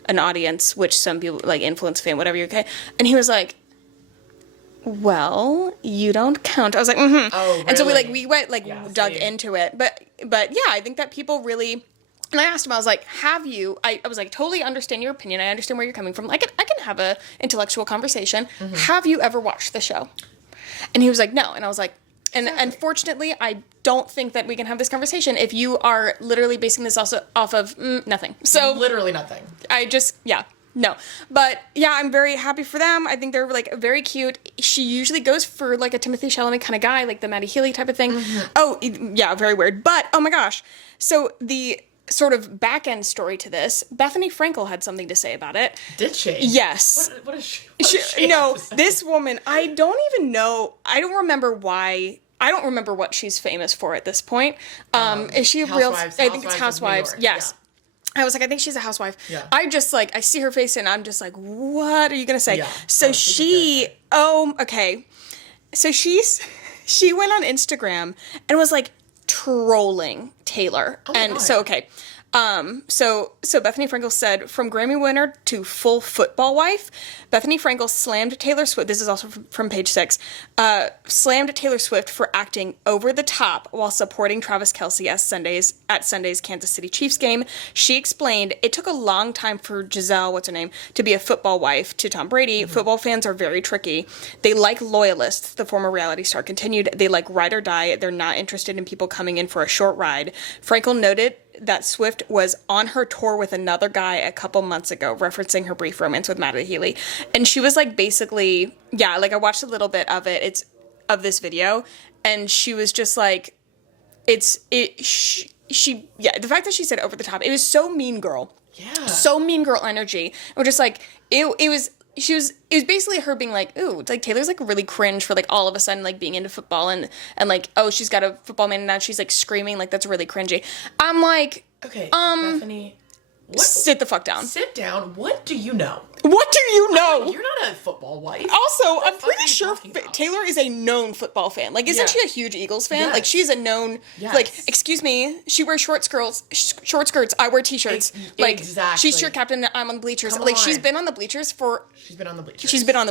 an audience, which some people, like, influence, fame, whatever, okay? And he was like, well, you don't count. I was like, mm-hmm. Oh, really? And so we went, dug into it. But yeah, I think that people really... And I asked him, I was like, I was like, totally understand your opinion. I understand where you're coming from. I can have a intellectual conversation. Mm-hmm. Have you ever watched the show? And he was like, no. And I was like, and unfortunately, I don't think that we can have this conversation if you are literally basing this also off of nothing. So literally nothing. No. But yeah, I'm very happy for them. I think they're like very cute. She usually goes for like a Timothee Chalamet kind of guy, like the Maddie Healy type of thing. Mm-hmm. Oh, yeah, very weird. But oh my gosh. So the sort of back end story to this, Bethany Frankel had something to say about it. Did she? Yes. What is she? No, this woman, I don't even know. I don't remember what she's famous for at this point. Is she a real... I think it's Housewives. Yes. Yeah. I was like, I think she's a housewife. Yeah. I just like, I see her face and I'm just like, what are you going to say? Yeah. So okay. So she went on Instagram and was like trolling Taylor. Oh and God. So, okay. So Bethany Frankel said, from Grammy winner to full football wife, Bethany Frankel slammed Taylor Swift, this is also from page 6, slammed Taylor Swift for acting over the top while supporting Travis Kelce at Sunday's Kansas City Chiefs game. She explained, it took a long time for Giselle, to be a football wife to Tom Brady. Mm-hmm. Football fans are very tricky. They like loyalists, the former reality star continued. They like ride or die. They're not interested in people coming in for a short ride. Frankel noted that Swift was on her tour with another guy a couple months ago, referencing her brief romance with Maddie Healy. And she was like, basically, yeah, like I watched a little bit of it. It's of this video. And she was just like, the fact that she said over the top, it was so mean girl. Yeah. So mean girl energy. And we're just like, it was basically her being like, ooh, it's like Taylor's like really cringe for like all of a sudden like being into football and like, oh, she's got a football man and now she's like screaming, like that's really cringy. I'm like, okay, Bethany, sit the fuck down. Sit down. What do you know? What do you know? You're not a football wife. Also, I'm pretty sure Taylor is a known football fan. Like, isn't she a huge Eagles fan? Yes. Like, she's a known, like, excuse me, she wears short skirts, I wear t-shirts. Like, exactly. She's cheer captain, I'm on the bleachers. Like, she's been on the bleachers. She's been on the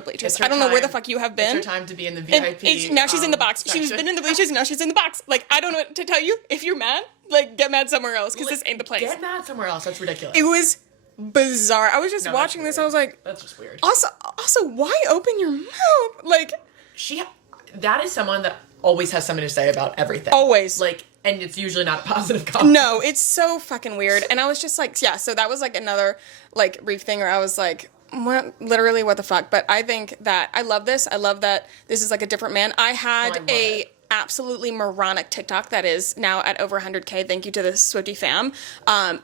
bleachers. I don't know where the fuck you have been. It's her time to be in the VIP. Now she's in the box. She's been in the bleachers, and now she's in the box. Like, I don't know what to tell you. If you're mad, like, get mad somewhere else, because this ain't the place. Get mad somewhere else. That's ridiculous. It was bizarre. I was just watching this. I was like, that's just weird. Also, why open your mouth? Like, that is someone that always has something to say about everything. Always. Like, and it's usually not a positive comment. No, it's so fucking weird. And I was just like, yeah. So that was like another like brief thing where I was like, what the fuck? But I think that I love this. I love that this is like a different man. I had absolutely moronic TikTok that is now at over 100K. Thank you to the Swiftie fam.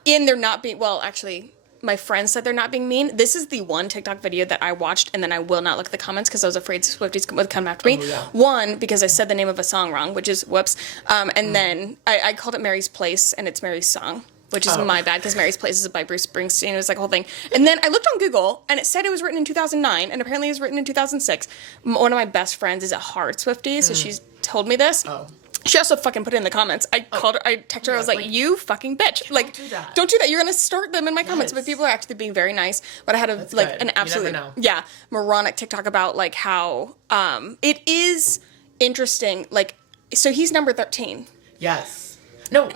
In there not being, well, actually, my friends said they're not being mean. This is the one TikTok video that I watched, and then I will not look at the comments because I was afraid Swifties would come after me. Oh, yeah. One, because I said the name of a song wrong, which is whoops. And then I called it Mary's Place, and it's Mary's Song, which is my bad because Mary's Place is by Bruce Springsteen. It was like a whole thing. And then I looked on Google, and it said it was written in 2009, and apparently it was written in 2006. One of my best friends is a hard Swiftie, so she's told me this. Oh. She also fucking put it in the comments. I called her, I texted her, I was like, you fucking bitch. Like, don't do that. You're going to start them in my comments. But people are actually being very nice. But I had an absolute, moronic TikTok about, like, how it is interesting. Like, so he's number 13. Yes. No,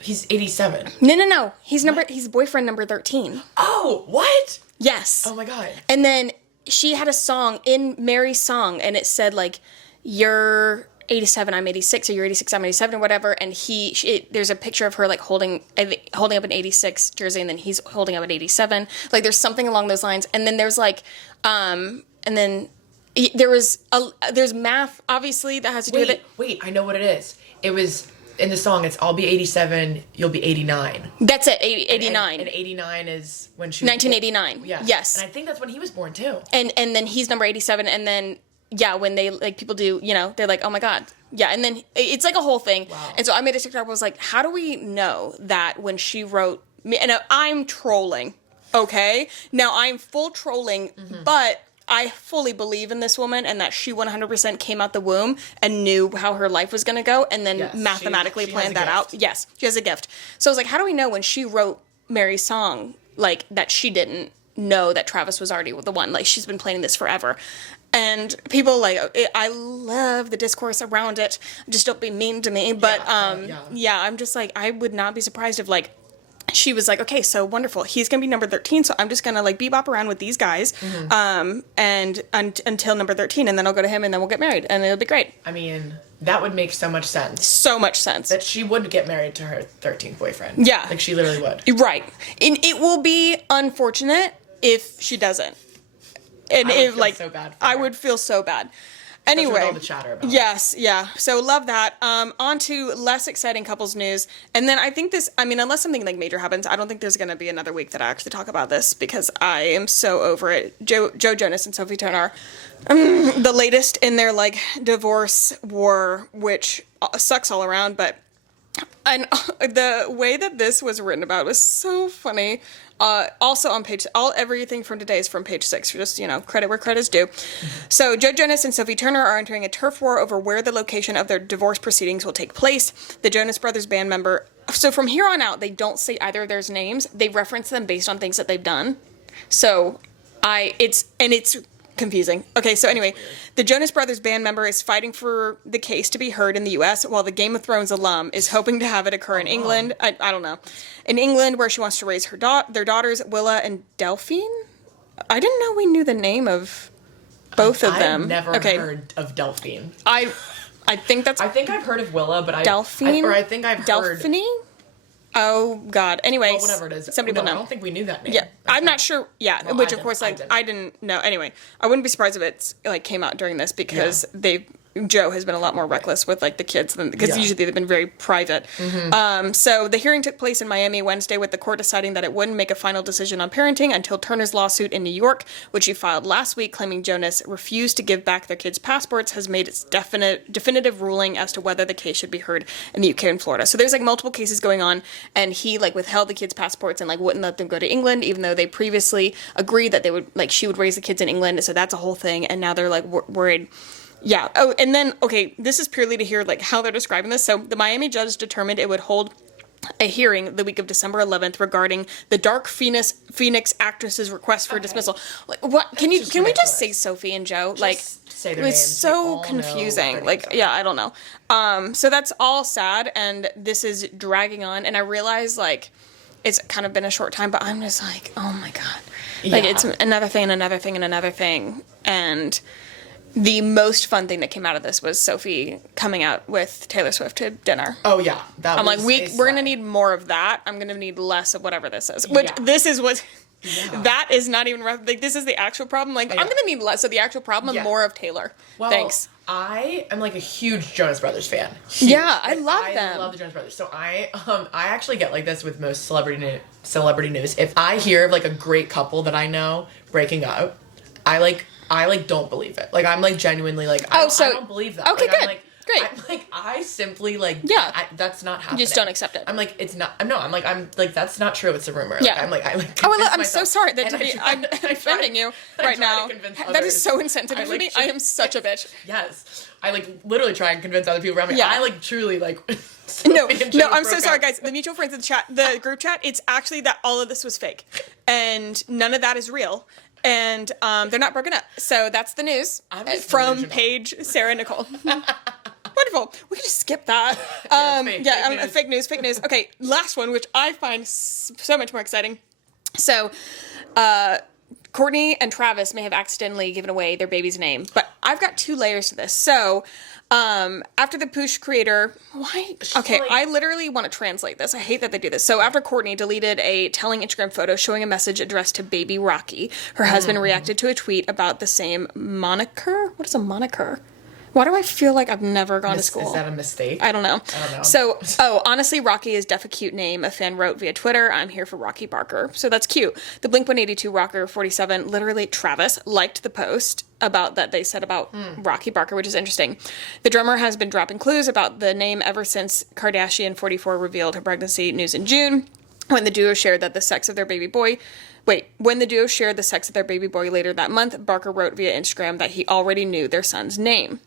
he's 87. No. He's boyfriend number 13. Oh, what? Yes. Oh, my God. And then she had a song in Mary's song, and it said, like, you're 87, I'm 86, or you're 86, I'm 87, or whatever, and there's a picture of her, like, holding up an 86 jersey, and then he's holding up an 87. Like, there's something along those lines, and then there's, like, and then there's math, obviously, that has to do with it. Wait, I know what it is. It was... In the song, it's I'll be 87, you'll be 89. That's it, 89. And 89 is when she was 1989. Yeah. Yes. And I think that's when he was born, too. And then he's number 87, and then, yeah, when they, like, people do, you know, they're like, oh my God. Yeah, and then it's like a whole thing. Wow. And so I made a TikTok, I was like, how do we know that when she wrote, and I'm trolling, okay? Now, I'm full trolling, but... I fully believe in this woman and that she 100% came out the womb and knew how her life was going to go and then mathematically planned that out. Yes, she has a gift. So I was like, how do we know when she wrote Mary's song, like, that she didn't know that Travis was already the one? Like, she's been planning this forever. And people, like, I love the discourse around it. Just don't be mean to me. But, yeah, I'm just like, I would not be surprised if, like, she was like, okay, so wonderful. He's going to be number 13, so I'm just going to, like, bebop around with these guys and until number 13, and then I'll go to him, and then we'll get married, and it'll be great. I mean, that would make so much sense. So much sense. That she would get married to her 13th boyfriend. Yeah. Like, she literally would. Right. And it will be unfortunate if she doesn't. And if, like, so bad for I her. would feel so bad. Anyway, with all the chatter about yes, yeah. So love that. On to less exciting couples news. And then I think unless something like major happens, I don't think there's going to be another week that I actually talk about this because I am so over it. Joe Jonas and Sophie Turner, the latest in their, like, divorce war, which sucks all around, but and the way that this was written about was so funny. Also on everything from today is from page 6. Just, you know, credit where credit's due. So Joe Jonas and Sophie Turner are entering a turf war over where the location of their divorce proceedings will take place. The Jonas Brothers band member. So from here on out, they don't say either of their names. They reference them based on things that they've done. So it's confusing. Okay, so anyway, the Jonas Brothers band member is fighting for the case to be heard in the U.S., while the Game of Thrones alum is hoping to have it occur in England. I don't know. In England, where she wants to raise their daughters, Willa and Delphine? I didn't know we knew the name of both of them. I've never heard of Delphine. I think that's... I think I've heard of Willa, but Delphine? I think I've heard... Delphine? Oh, God. Anyways. Well, whatever it is. Some people know. I don't think we knew that name. Yeah. I'm not sure. Yeah. Well, which, of course, like, I didn't know. Anyway, I wouldn't be surprised if it's, like, came out during this because Joe has been a lot more reckless with, like, the kids because usually they've been very private. So the hearing took place in Miami Wednesday with the court deciding that it wouldn't make a final decision on parenting until Turner's lawsuit in New York, which he filed last week claiming Jonas refused to give back their kids' passports, has made its definitive ruling as to whether the case should be heard in the UK and Florida. So there's, like, multiple cases going on, and he, like, withheld the kids' passports and, like, wouldn't let them go to England, even though they previously agreed that they would, like, she would raise the kids in England. So that's a whole thing, and now they're, like, worried. Yeah. Oh, and then, okay, this is purely to hear, like, how they're describing this. So the Miami judge determined it would hold a hearing the week of December 11th regarding the Dark Phoenix actress's request for dismissal. Like, what? Can we just say Sophie and Joe? Just like, say their it was names. so confusing. Like, yeah, I don't know. So that's all sad, and this is dragging on. And I realize, like, it's kind of been a short time, but I'm just like, oh my God. Like, it's another thing and another thing and another thing. And the most fun thing that came out of this was Sophie coming out with Taylor Swift to dinner. Oh, yeah. I'm like, we're going to need more of that. I'm going to need less of whatever this is. Which, this is what... Yeah. That is not even... Like, this is the actual problem. Like, I'm going to need less of the actual problem and more of Taylor. Well, thanks. I am, like, a huge Jonas Brothers fan. Huge. Yeah, I love them. I love the Jonas Brothers. So I actually get like this with most celebrity news. If I hear of, like, a great couple that I know breaking up, I don't believe it. Like, I'm, like, genuinely, like, I don't believe that. Okay, like, good. I'm, like, great. I'm, like, I simply, like, that's not happening. You just don't accept it. I'm like, it's not, no, I'm like, that's not true. It's a rumor. Yeah. Like, I'm I'm so sorry that I'm offending you right now. That is so insensitive to me. I am such a bitch. Yes. I, like, literally try and convince other people around me. Yeah. I, like, truly, like... No, I'm so sorry, guys. The mutual friends in the group chat, it's actually that all of this was fake. And none of that is real. And they're not broken up. So that's the news from page Sarah Nicole. Wonderful. We can just skip that. Fake news. Okay, last one, which I find so much more exciting. So, Kourtney and Travis may have accidentally given away their baby's name, but I've got 2 layers to this. So, after the Poosh creator, why? Okay, I literally want to translate this. I hate that they do this. So after Kourtney deleted a telling Instagram photo showing a message addressed to baby Rocky, her husband reacted to a tweet about the same moniker. What is a moniker? Why do I feel like I've never gone to school? Is that a mistake? I don't know. So, honestly, Rocky is def a cute name. A fan wrote via Twitter, I'm here for Rocky Barker. So that's cute. The Blink-182 rocker 47, literally Travis, liked the post about that they said about Rocky Barker, which is interesting. The drummer has been dropping clues about the name ever since Kardashian 44 revealed her pregnancy news in June, when the duo shared that the sex of their baby boy... When the duo shared the sex of their baby boy later that month, Barker wrote via Instagram that he already knew their son's name.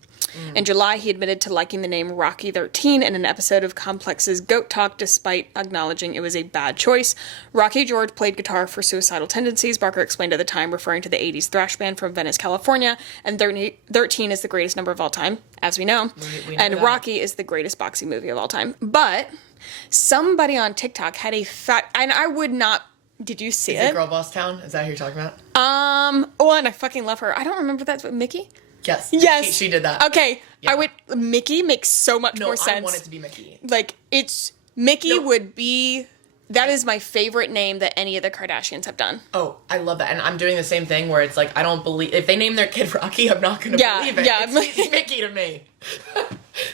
In July, he admitted to liking the name Rocky 13 in an episode of Complex's Goat Talk, despite acknowledging it was a bad choice. Rocky George played guitar for Suicidal Tendencies, Barker explained at the time, referring to the 80s thrash band from Venice, California, and 13 is the greatest number of all time, as we know. And that. Rocky is the greatest boxing movie of all time. But somebody on TikTok had and I would not... Did you see it? Is it Girl Boss Town? Is that who you're talking about? And I fucking love her. I don't remember that. Mickey? Yes. She did that. Okay. Yeah. Mickey makes so much more sense. I want it to be Mickey. Like, Mickey would be... That is my favorite name that any of the Kardashians have done. Oh, I love that. And I'm doing the same thing where it's like, I don't believe... If they name their kid Rocky, I'm not going to believe it. Yeah. It's Mickey to me.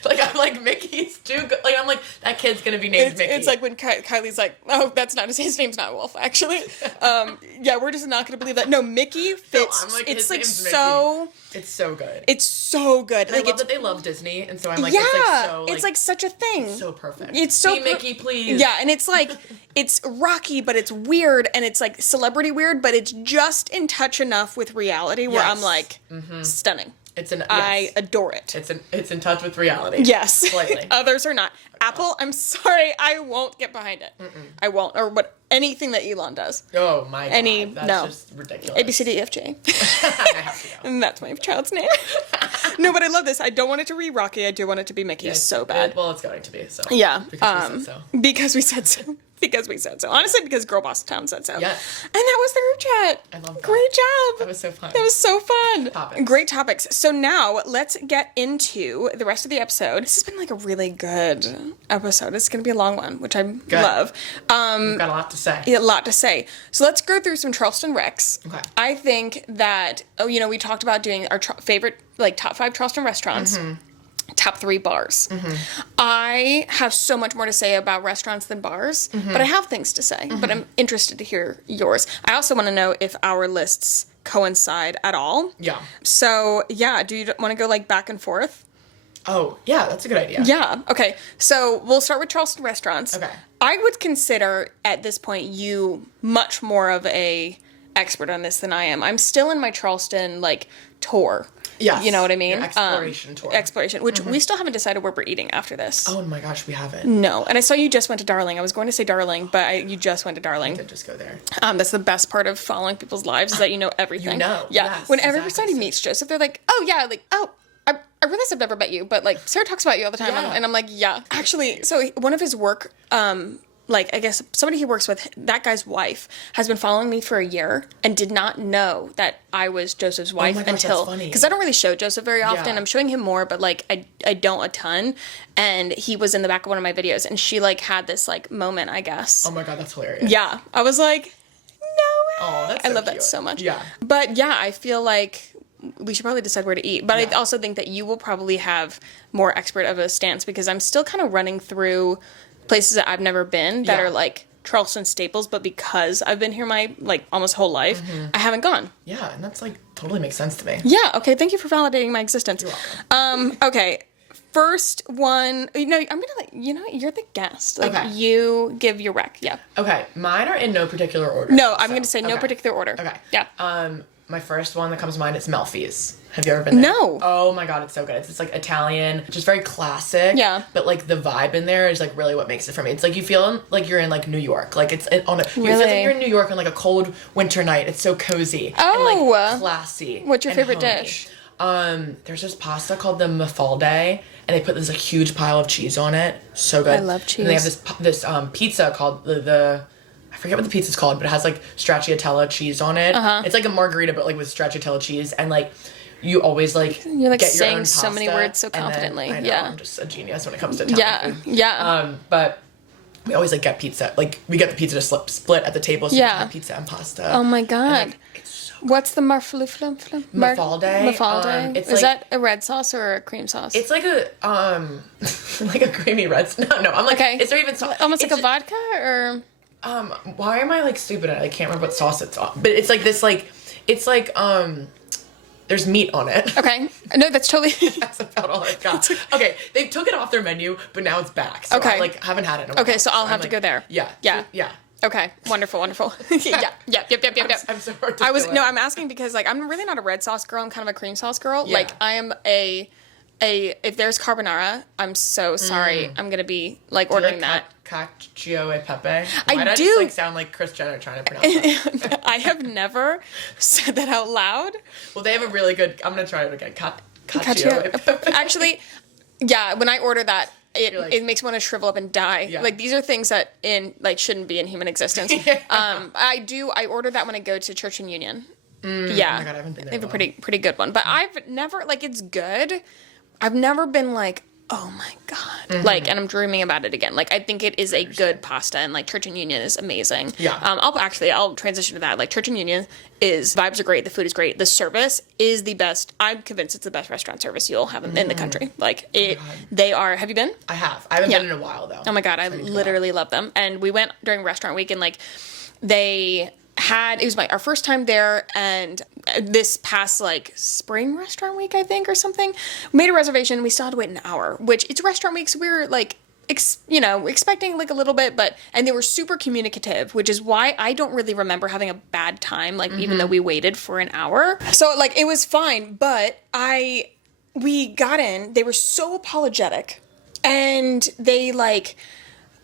I'm like, Mickey's too good. Like, I'm like, that kid's going to be named Mickey. It's like when Kylie's like, oh, that's not his name's not Wolf, actually. We're just not going to believe that. No, Mickey fits. No, I'm like, it's like so... Mickey. It's so good. It's so good. And like, I love that they love Disney, and so I'm like, it's like so... It's like such a thing. So perfect. It's so... Mickey, please. Yeah, and it's like, it's Rocky, but it's weird, and it's like celebrity weird, but it's just in touch enough with reality where I'm like, stunning. I adore it. It's in touch with reality. Yes. Slightly. Others are not. Apple, I'm sorry, I won't get behind it. I won't. Or anything that Elon does. Oh my god. That's just ridiculous. A, B, C, D, E, F, G. And that's my child's name. No, but I love this. I don't want it to be Rocky. I do want it to be Mickey so bad. It's going to be, so. Yeah. Because we said so. Because we said so. Honestly, because Girl Boss Town said so. Yes. And that was the group chat. I love that. Great job. That was so fun. That was so fun. Topics. Great topics. So now let's get into the rest of the episode. This has been like a really good episode. It's going to be a long one, which I love. We've got a lot to say. Yeah, a lot to say. So let's go through some Charleston recs. Okay. I think that, we talked about doing our favorite, top 5 Charleston restaurants. Top 3 bars. I have so much more to say about restaurants than bars, but I have things to say, but I'm interested to hear yours. I also want to know if our lists coincide at all. Yeah. So, do you want to go back and forth? Oh, yeah, that's a good idea. Yeah. Okay. So we'll start with Charleston restaurants. Okay. I would consider at this point you much more of a expert on this than I am. I'm still in my Charleston tour. Yes. You know what I mean? Your exploration tour. Exploration, which we still haven't decided where we're eating after this. Oh my gosh, we haven't. No. And I saw you just went to Darling. I was going to say Darling, but you just went to Darling. I did just go there. That's the best part of following people's lives is that you know everything. You know. Yeah. Yes, when everybody meets Joseph, they're like, oh yeah, I realize I've never met you, but Sarah talks about you all the time. Yeah. And I'm like, yeah. Actually, so one of his work, I guess somebody he works with, that guy's wife, has been following me for a year and did not know that I was Joseph's wife until... Because I don't really show Joseph very often. Yeah. I'm showing him more, but, I don't a ton. And he was in the back of one of my videos, and she, had this, moment, I guess. Oh my god, that's hilarious. Yeah. I was like, no way. Oh, that's so I love cute. That so much. Yeah. But, yeah, I feel like... We should probably decide where to eat. But I also think that you will probably have more expert of a stance because I'm still kind of running through places that I've never been that are Charleston staples, but because I've been here my almost whole life, I haven't gone. Yeah, and that's totally makes sense to me. Yeah, okay, thank you for validating my existence. You're welcome. Okay. First one, I'm gonna you're the guest. Okay. You give your rec, yeah. Okay, mine are in no particular order. No, I'm gonna say no particular order. Okay. Yeah. My first one that comes to mind is Melfi's. Have you ever been there? No. Oh my god, it's so good. It's Italian, just very classic. Yeah. But the vibe in there is really what makes it for me. It's you feel like you're in New York. You feel like you're in New York on a cold winter night. It's so cozy. Oh. And classy. What's your favorite homey. dish? There's this pasta called the mafalde, and they put this huge pile of cheese on it. So good. I love cheese. And they have this pizza called the I forget what the pizza's called, but it has like stracciatella cheese on it. It's like a margarita, but like with stracciatella cheese, and like you always like you're like get saying your own pasta, so many words so confidently. I know, yeah, I'm just a genius when it comes to Italian food. Yeah. But we always like get pizza. Like we get the pizza to split at the table. So you can have pizza and pasta. Oh my god. And, like, it's so What's the mafalde? Mafalde. Is that a red sauce or a cream sauce? It's like a like a creamy red. No, I'm like, okay. Is there even sauce? Almost like a vodka or? Why am I like stupid? I can't remember what sauce it's on. But it's like this like, it's like there's meat on it. Okay. No, that's totally. That's about all I've got. Okay, they took it off their menu, but now it's back. So I like haven't had it in a while. Okay, so I'll have to go there. Yeah. Okay, wonderful. Yep. I'm so articulate. I'm asking because like I'm really not a red sauce girl. I'm kind of a cream sauce girl. Yeah. Like I am a if there's carbonara, I'm so sorry. I'm gonna be like ordering that. Cacio e pepe. I Why did do. I just like sound like Kris Jenner trying to pronounce that? I have never said that out loud. Well, they have a really good. I'm gonna try it again. Cacio e pepe. Actually, yeah. When I order that, Like, it makes me want to shrivel up and die. Yeah. Like these are things that shouldn't be in human existence. Yeah. I order that when I go to Church and Union. Yeah. Oh my God, I haven't been there. They have a pretty good one. But I've never like it's good. I've never been like, oh my God. Like, and I'm dreaming about it again. Like I think it is a good pasta, and like Church and Union is amazing. Yeah. I'll transition to that. Like Church and Union vibes are great, the food is great, the service is the best. I'm convinced it's the best restaurant service you'll have in the country. Like they are. Have you been? I have. I haven't been in a while though. Oh my God, I literally love them. And we went during restaurant week, and like it was our first time there, and this past like spring restaurant week, I think, or something, we made a reservation. We still had to wait an hour, which it's restaurant week, so we were like expecting like a little bit, and they were super communicative, which is why I don't really remember having a bad time, like even though we waited for an hour. So like it was fine, but we got in, they were so apologetic, and they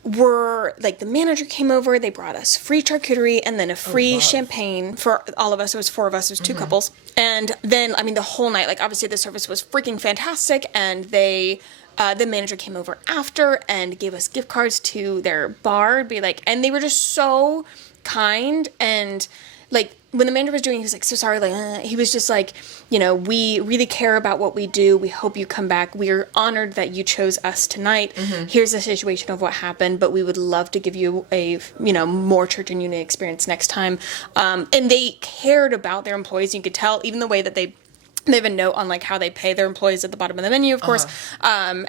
were like, the manager came over, they brought us free charcuterie and then a free champagne for all of us. It was 4 of us, it was 2 couples. And then, I mean, the whole night, like obviously the service was freaking fantastic, and the manager came over after and gave us gift cards to their bar, and they were just so kind. And like when the manager was doing, he was like, so sorry, he was just like, we really care about what we do. We hope you come back. We are honored that you chose us tonight. Here's the situation of what happened, but we would love to give you a, more Church and Union experience next time. And they cared about their employees. You could tell even the way that they have a note on like how they pay their employees at the bottom of the menu, of course. And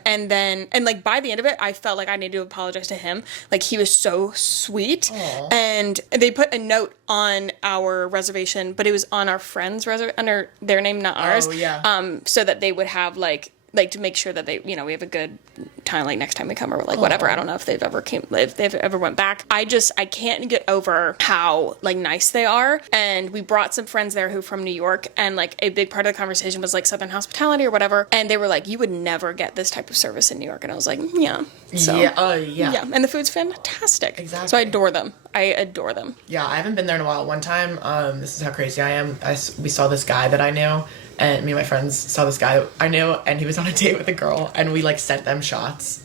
like by the end of it, I felt like I needed to apologize to him. Like he was so sweet. Aww. And they put a note on our reservation, but it was on our friend's under their name, not ours. Oh, yeah. So that they would have like to make sure that they, we have a good time, like next time we come, or like whatever. I don't know if they've ever went back. I can't get over how like nice they are. And we brought some friends there who from New York, and like a big part of the conversation was like Southern hospitality or whatever. And they were like, you would never get this type of service in New York. And I was like, yeah. So, yeah. And the food's fantastic. Exactly. So I adore them. Yeah, I haven't been there in a while. One time, this is how crazy I am. We saw this guy that I knew, and me and my friends saw this guy I knew, and he was on a date with a girl, and we like sent them shots.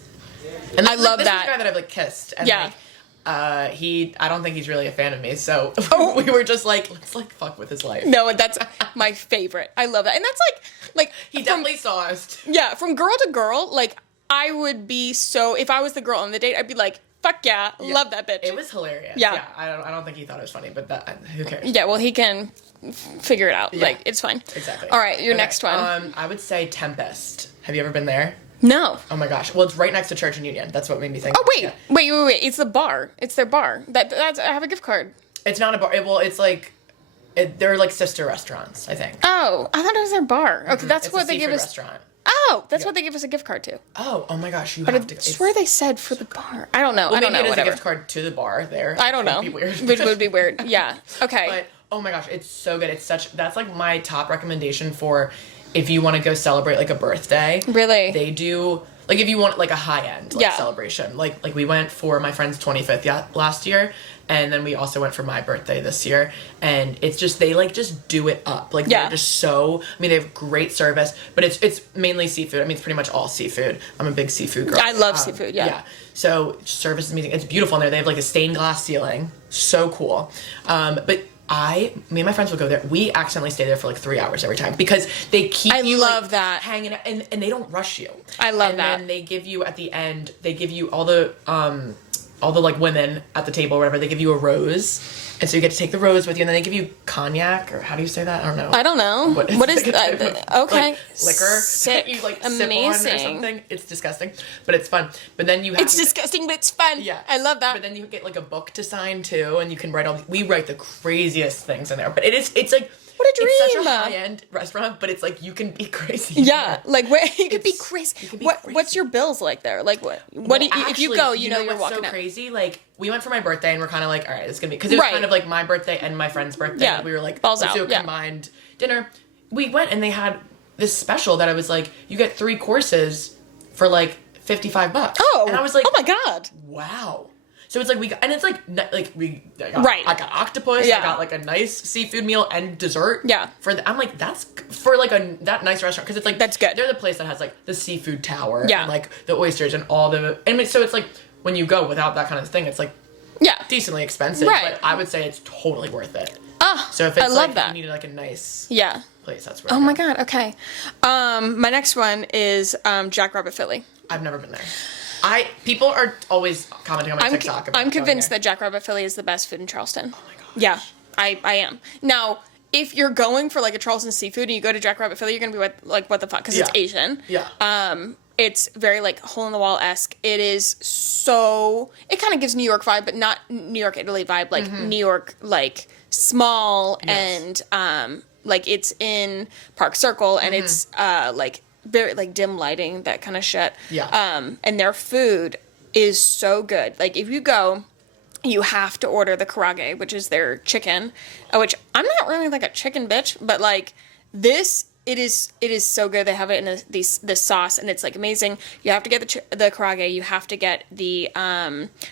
And I love this that. Is the guy that I've like kissed. And, yeah. I don't think he's really a fan of me, so we were just like, let's like fuck with his life. No, that's my favorite. I love that. And that's like he definitely saw us. Yeah, from girl to girl, like I would be so, if I was the girl on the date, I'd be like, fuck yeah, love that bitch. It was hilarious. Yeah. I don't think he thought it was funny, but who cares? Yeah, well, he can figure it out. Yeah. Like, it's fine. Exactly. All right, your next one. I would say Tempest. Have you ever been there? No. Oh my gosh. Well, it's right next to Church and Union. That's what made me think. Oh, wait. It's the bar. It's their bar. That's I have a gift card. It's not a bar. It's like, they're like sister restaurants, I think. Oh, I thought it was their bar. Okay, that's what they give us. Restaurant. Oh, that's what they give us a gift card to. Oh my gosh, but I swear they said for the bar. I don't know. Well, I don't know. Maybe it is a gift card to the bar there. I don't know. Would be weird. Which would be weird. Yeah. Okay. But oh my gosh, it's so good. That's like my top recommendation for if you want to go celebrate like a birthday. Really? They do, like if you want like a high end celebration. Like we went for my friend's 25th last year, and then we also went for my birthday this year, and it's just, they like just do it up. Like they're just so, I mean, they have great service, but it's mainly seafood. I mean, it's pretty much all seafood. I'm a big seafood girl. I love seafood, yeah. So service is amazing. It's beautiful in there. They have like a stained glass ceiling. So cool. But me and my friends will go there. We accidentally stay there for like 3 hours every time because they keep you like, that. hanging out and they don't rush you. I love that. And then they give you at the end, they give you all the like women at the table or whatever, they give you a rose. And so you get to take the rose with you, and then they give you cognac, or how do you say that? I don't know. I don't know. What is that? Okay. Like, liquor. Sick. You like Amazing. sip on or something. It's disgusting, but it's fun. But then you have It's disgusting, but it's fun. Yeah. I love that. But then you get like a book to sign too, and you can write we write the craziest things in there. But it's like, what a dream. It's such a high-end restaurant, but it's like you can be crazy. Yeah, like you could be crazy. What's your bills like there? Like what do you, actually, if you go, you know you're walking so out. Crazy. Like we went for my birthday and we're kind of like, all right, it's gonna be because it was kind of like my birthday and my friend's birthday. Yeah, we were like, balls let's out. do a combined dinner. We went and they had this special that I was like, you get 3 courses for like $55. Oh, and I was like, oh my god, wow. So it's like I got octopus. Yeah. I got like a nice seafood meal and dessert. Yeah. I'm like, that's for like that nice restaurant because it's like that's good. They're the place that has like the seafood tower. Yeah. And like the oysters and so it's like when you go without that kind of thing, it's like decently expensive. Right. But I would say it's totally worth it. Oh, so if it's I love that. You needed like a nice place, that's where. Oh my god. Okay. My next one is Jackrabbit Philly. I've never been there. People are always commenting on my TikTok about I'm convinced that Jackrabbit Philly is the best food in Charleston. Oh my gosh. Yeah, I am. Now, if you're going for like a Charleston seafood and you go to Jackrabbit Philly, you're gonna be what the fuck? Because it's Asian. Yeah. It's very like hole in the wall-esque. It is so. It kind of gives New York vibe, but not New York Italy vibe. Like New York, like small and like it's in Park Circle and it's like. Very like dim lighting, that kind of shit. Yeah. And their food is so good. Like if you go, you have to order the karaage, which is their chicken, which I'm not really like a chicken bitch, but like this, it is so good. They have it in this sauce, and it's like amazing. You have to get the karaage. You have to get the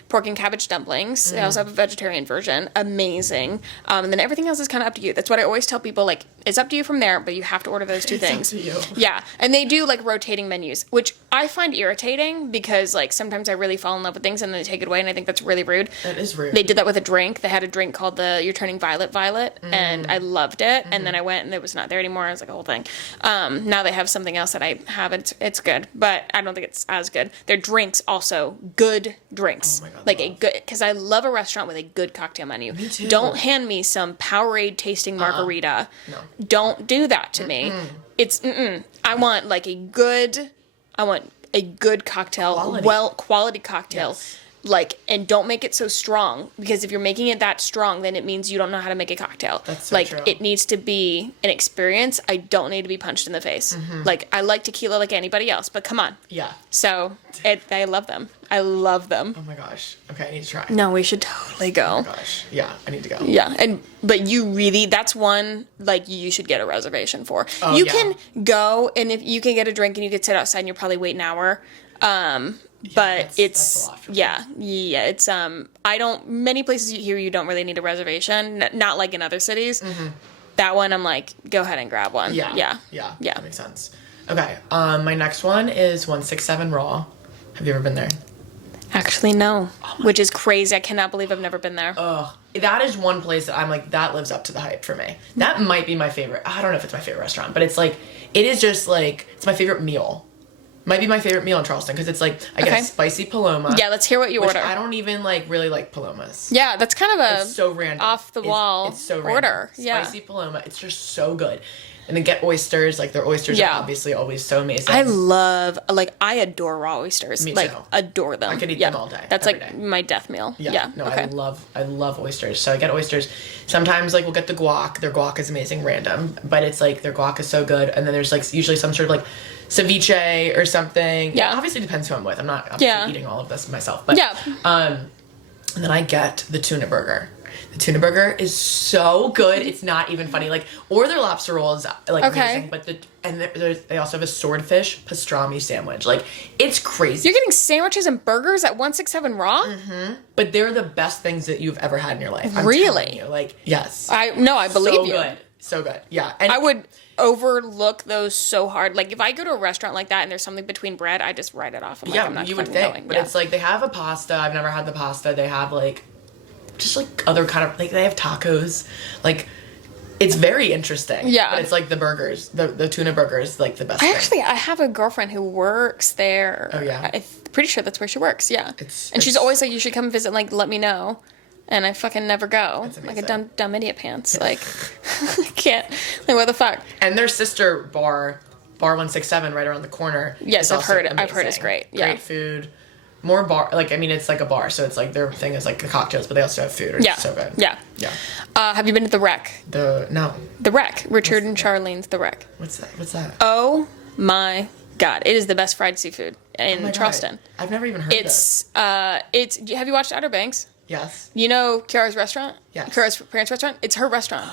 pork and cabbage dumplings. They also have a vegetarian version. Amazing. And then everything else is kind of up to you. That's what I always tell people. Like it's up to you from there, but you have to order those 2 things. Up to you. Yeah, and they do like rotating menus, which I find irritating because like sometimes I really fall in love with things and then they take it away, and I think that's really rude. That is rude. They did that with a drink. They had a drink called You're Turning Violet, and I loved it. And then I went and it was not there anymore. It was like a whole thing. Now they have something else that I have. It's good, but I don't think it's as good. Their drinks also good drinks. Oh my God, like a good, because I love a restaurant with a good cocktail menu. Me too. Don't hand me some Powerade tasting margarita. No. Don't do that to me. It's I want like a good cocktail, quality cocktail. Yes. Like, and don't make it so strong, because if you're making it that strong, then it means you don't know how to make a cocktail. That's so like, true. It needs to be an experience. I don't need to be punched in the face. Like, I like tequila like anybody else, but come on. Yeah. So, I love them. I love them. Oh my gosh. Okay, I need to try. No, we should totally go. Oh my gosh. Yeah, I need to go. Yeah, but you really, that's one, like, you should get a reservation for. Oh, you yeah. can go, and if you can get a drink, and you could sit outside, and you'll probably wait an hour. But that's a lot for me. it's many places here you don't really need a reservation, not like in other cities. That one I'm like, go ahead and grab one. Yeah. That makes sense. Okay, my next one is 167 Raw. Have you ever been there? Actually, no. Which is crazy. I cannot believe I've never been there. Ugh. That is one place that I'm like, that lives up to the hype for me. That might be my favorite. I don't know if it's my favorite restaurant, but it's like, it is just like, it's my favorite meal. Might be my favorite meal in Charleston, because it's like, I get a spicy paloma. Yeah, let's hear what you order. I don't even like really like palomas. Yeah, that's kind of It's so random. off the wall It's so order. Random. Yeah. Spicy paloma. It's just so good. And then get oysters. Like, their oysters are obviously always so amazing. I adore raw oysters. Me like, too. adore them. I could eat them all day. That's every like day. my death meal. Yeah. No, Okay. I love oysters. So I get oysters. Sometimes, like, we'll get the guac. Their guac is amazing, random. But it's like, their guac is so good. And then there's like usually some sort of like ceviche or something. Yeah. It obviously depends who I'm with. I'm not obviously eating all of this myself. But Yeah. And then I get the tuna burger. The tuna burger is so good. It's not even funny. Like, or their lobster roll is like amazing. But they also have a swordfish pastrami sandwich. Like, it's crazy. You're getting sandwiches and burgers at 167 Raw? But they're the best things that you've ever had in your life. I'm Really? telling you. Like, yes. I believe so you. good. So good. Yeah. And I would overlook those so hard. Like, if I go to a restaurant like that and there's something between bread, I just write it off. I'm like, I'm not you would fucking think. going. But it's like, they have a pasta. I've never had the pasta. They have, like, just, like, other kind of, like, they have tacos. Like, it's very interesting. Yeah. But it's, like, the burgers. The tuna burgers, like, the best thing. I have a girlfriend who works there. Oh, yeah? I'm pretty sure that's where she works, yeah. And she's always like, you should come visit, like, let me know. And I fucking never go. Like a dumb idiot pants. Like, I can't. Like, what the fuck? And their sister bar 167 right around the corner. Yes, I've heard it. I've heard it's great. Yeah. Great food. More bar, like, I mean, it's like a bar, so it's like their thing is like the cocktails, but they also have food. It's so good. Yeah. Yeah. Have you been to the Wreck? No. The Wreck. Richard and Charlene's The Wreck. What's that? Oh my God. It is the best fried seafood in Charleston. I've never even heard of it. Have you watched Outer Banks? Yes. You know Kiara's restaurant? Yes. Kiara's parents' restaurant? It's her restaurant.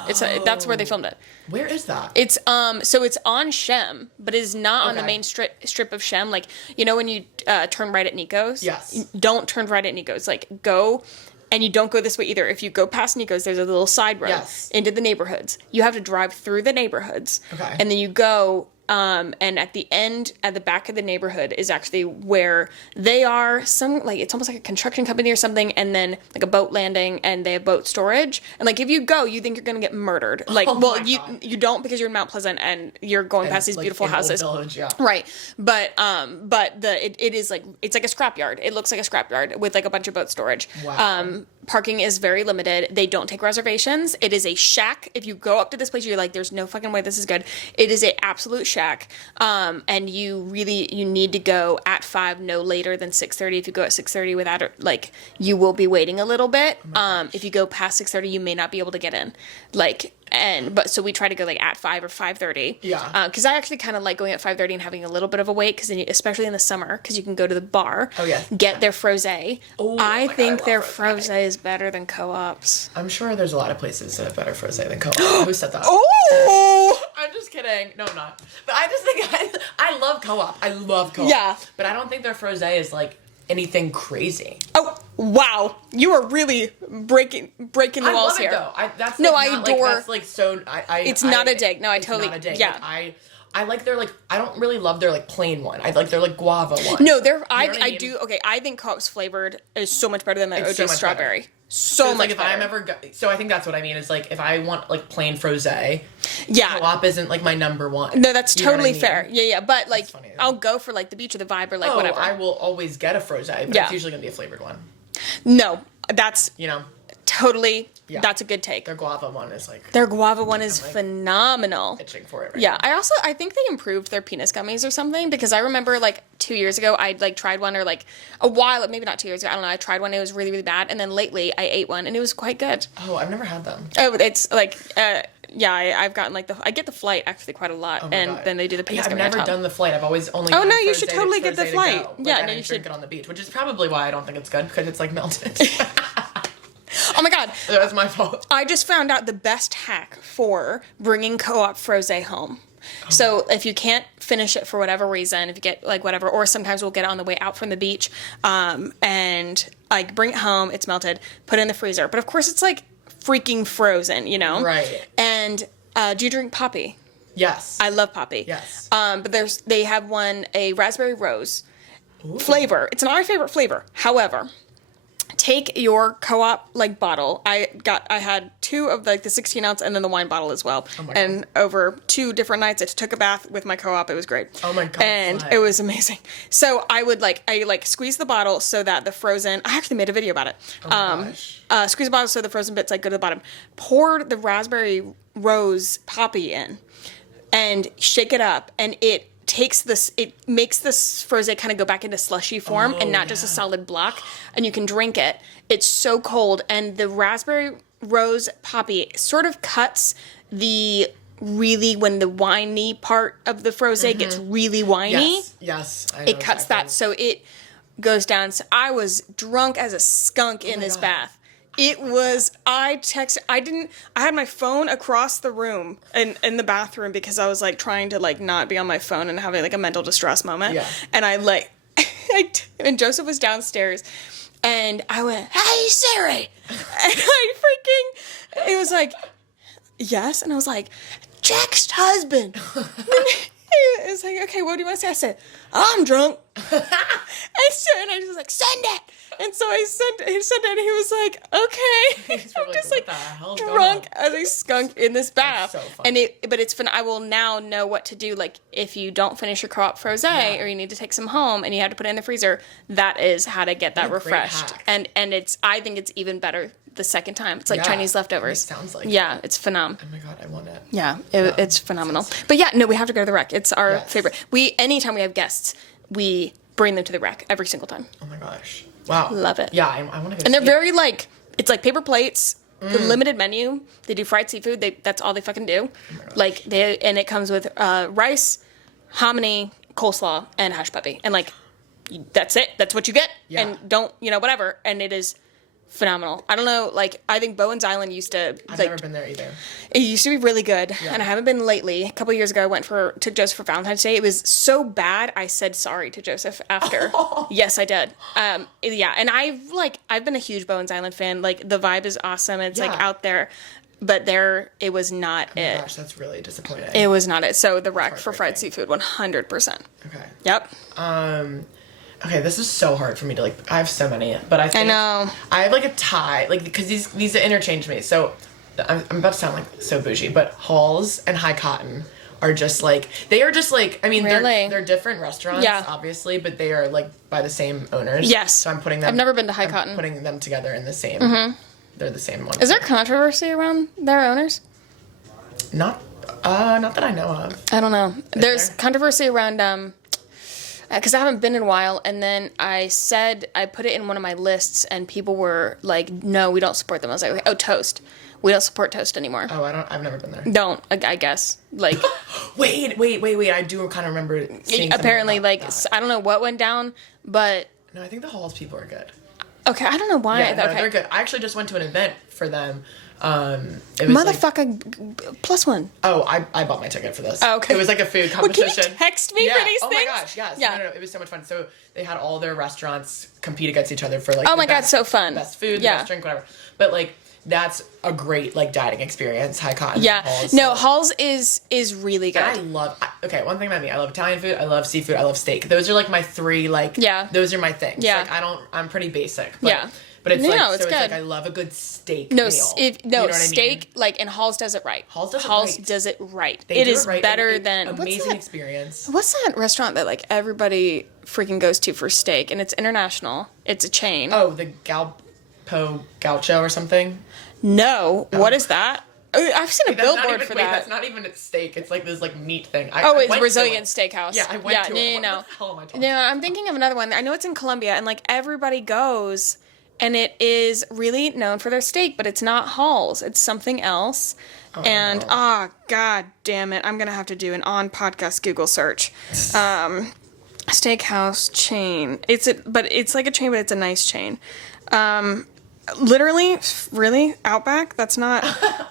That's where they filmed it. Where is that? It's so it's on Shem, but it's not on the main strip of Shem. Like, you know when you turn right at Nico's? Yes. You don't turn right at Nico's. Like, go, and you don't go this way either. If you go past Nico's, there's a little side road into the neighborhoods. You have to drive through the neighborhoods. Okay. And then you go, and at the end, at the back of the neighborhood is actually where they are. It's almost like a construction company or something, and then like a boat landing, and they have boat storage. And like, if you go, you think you're gonna get murdered. Like, you don't, because you're in Mount Pleasant and you're going past these beautiful houses. Village, yeah. Right. But it is like, it's like a scrapyard. It looks like a scrapyard with like a bunch of boat storage. Wow. Parking is very limited. They don't take reservations. It is a shack. If you go up to this place, you're like, there's no fucking way this is good. It is a absolute shack. And you need to go at 5, no later than 6:30. If you go at 6:30 without it, like, you will be waiting a little bit. If you go past 6:30, you may not be able to get in. Like, so we try to go like at 5 or 5:30. Yeah. Because I actually kind of like going at 5:30 and having a little bit of a wait, because especially in the summer, because you can go to the bar. Oh yeah. Get their frosé. Oh, I think their frosé is better than Co-op's. I'm sure there's a lot of places that have better frosé than Co-op. Who said that? Oh! I'm just kidding. No, I'm not. But I just think I love Co-op. I love Co-op. Yeah. But I don't think their frosé is like anything crazy. Oh, wow. You are really breaking the walls here. I love it, though. I adore. Like, that's like so. It's not a dig. No, I it's totally. Not a dig. Yeah. Like, I like their, like, I don't really love their, like, plain one. I like their, like, guava one. No, I do. Okay, I think Co-op's flavored is so much better than the OG so much strawberry. Better. So much like, if better. I'm ever so I think that's what I mean is, like, if I want, like, plain frosé, yeah, Co-op isn't, like, my number one. No, that's totally fair. Yeah, but like, funny, I'll go for like the beach or the vibe or like whatever. I will always get a frosé, but it's usually gonna be a flavored one. No, that's totally. Yeah. That's a good take. Their guava one is like. Their guava one is phenomenal. Itching for it. Right Yeah, now. I think they improved their penis gummies or something, because I remember like 2 years ago I like tried one, or like a while, maybe not 2 years ago. I don't know. I tried one. It was really, really bad, and then lately I ate one and it was quite good. Oh, I've never had them. Oh, it's like. Yeah, I've gotten like I get the flight actually quite a lot, and God. then they do the penis I've gummy never on top. done the flight. I've always only. Oh no, you should totally get the flight. Yeah, no, you should drink it on the beach, which is probably why I don't think it's good, because it's like melted. Oh my God, that's my fault. I just found out the best hack for bringing Co-op frosé home. So if you can't finish it for whatever reason, if you get like whatever, or sometimes we'll get it on the way out from the beach, and like bring it home, it's melted, put it in the freezer. But of course it's like freaking frozen, Right. And do you drink Poppy? Yes. I love Poppy. Yes. But they have a raspberry rose flavor. It's not my favorite flavor. However, take your Co-op like bottle. I had 2 of like the 16 ounce and then the wine bottle as well. Oh my and God. over 2 different nights I took a bath with my Co-op. It was great. Oh my God. And it was amazing. So I squeeze the bottle so that the frozen, I actually made a video about it. Oh my gosh. Squeeze the bottle so the frozen bits like go to the bottom. Poured the raspberry rose Poppy in and shake it up, and it makes this frosé kind of go back into slushy form and not just a solid block, and you can drink it. It's so cold, and the raspberry rose Poppy sort of cuts when the winey part of the frosé gets really winey. Yes. I know it cuts exactly. that, so it goes down. So I was drunk as a skunk in this bath. It was, I had my phone across the room in the bathroom, because I was like trying to like not be on my phone and having like a mental distress moment. Yeah. And I like, and Joseph was downstairs, and I went, "Hey Siri," and it was like, yes. And I was like, Jack's husband. It was like, okay, what do you want to say? I said, I'm drunk. And I was like, send it. And so I sent it, and he was like, okay. I'm just like drunk as a skunk in this bath. That's so funny. But it's fun. I will now know what to do. Like, if you don't finish your co-op frosé, or you need to take some home and you have to put it in the freezer, that is how to get that refreshed. And I think it's even better the second time. It's like Chinese leftovers. It sounds like it's phenomenal. Oh my god, I want it. Yeah, it's phenomenal. But we have to go to the rec. It's our favorite. Anytime we have guests, we bring them to the rec every single time. Oh my gosh. Wow. Love it. Yeah, I want to go. And they're very it's like paper plates, the limited menu. They do fried seafood. That's all they fucking do. Oh and it comes with rice, hominy, coleslaw, and hash puppy. And that's it. That's what you get. Yeah. And don't, whatever. And it is phenomenal. I don't know, I think Bowen's Island used to... I've never been there either. It used to be really good, and I haven't been lately. A couple of years ago, I took Joseph for Valentine's Day. It was so bad, I said sorry to Joseph after. Yes, I did. And I've been a huge Bowen's Island fan. The vibe is awesome. It's, out there. But it was not it. Oh my gosh, that's really disappointing. It was not it. So the rec for fried seafood, 100%. Okay. Yep. Okay, this is so hard for me to I have so many, but I think I have a tie, because these interchange me. So I'm about to sound so bougie, but Halls and High Cotton are just they are just I mean, really? they're different restaurants, obviously, but they are by the same owners. Yes. So I'm putting them. I've never been to High Cotton. Putting them together in the same. Mm-hmm. They're the same one. Is there controversy around their owners? Not that I know of. I don't know. There's controversy around because I haven't been in a while, and then I put it in one of my lists, and people were like, no, we don't support them. I was like, oh, Toast. We don't support Toast anymore. Oh, I've never been there. Don't, I guess. Wait. I do kind of remember seeing apparently, that. I don't know what went down, but... No, I think the Halls people are good. Okay, I don't know why. Yeah, they're good. I actually just went to an event for them. It was Motherfucker, +1. Oh, I bought my ticket for this. Oh, okay. It was a food competition. Well, can you text me for these things? Oh my gosh, yes. Yeah. No, it was so much fun. So they had all their restaurants compete against each other for oh my god, so fun. Best food, the best drink, whatever. But that's a great dieting experience. High Cotton. Yeah. Halls, no, Halls is really good. And I love. Okay, one thing about me, I love Italian food. I love seafood. I love steak. Those are my three. Those are my things. Yeah. I'm pretty basic. But, But it's it's good. I love a good steak meal. You know what steak, I mean? And Halls does it right. Halls does it right. They do is it right. better than... Amazing experience. What's that restaurant that, everybody freaking goes to for steak? And it's international. It's a chain. Oh, the Gaucho or something? No. Oh. What is that? I've seen a billboard for that. That's not even a steak. It's this meat thing. It's Brazilian Steakhouse. Yeah, I went to it. No. What the hell am I talking about? I'm thinking of another one. I know it's in Colombia, and everybody goes... And it is really known for their steak, but it's not Halls. It's something else. God damn it. I'm going to have to do an on-podcast Google search. Steakhouse chain. It's like a chain, but it's a nice chain. Literally? Really? Outback? That's not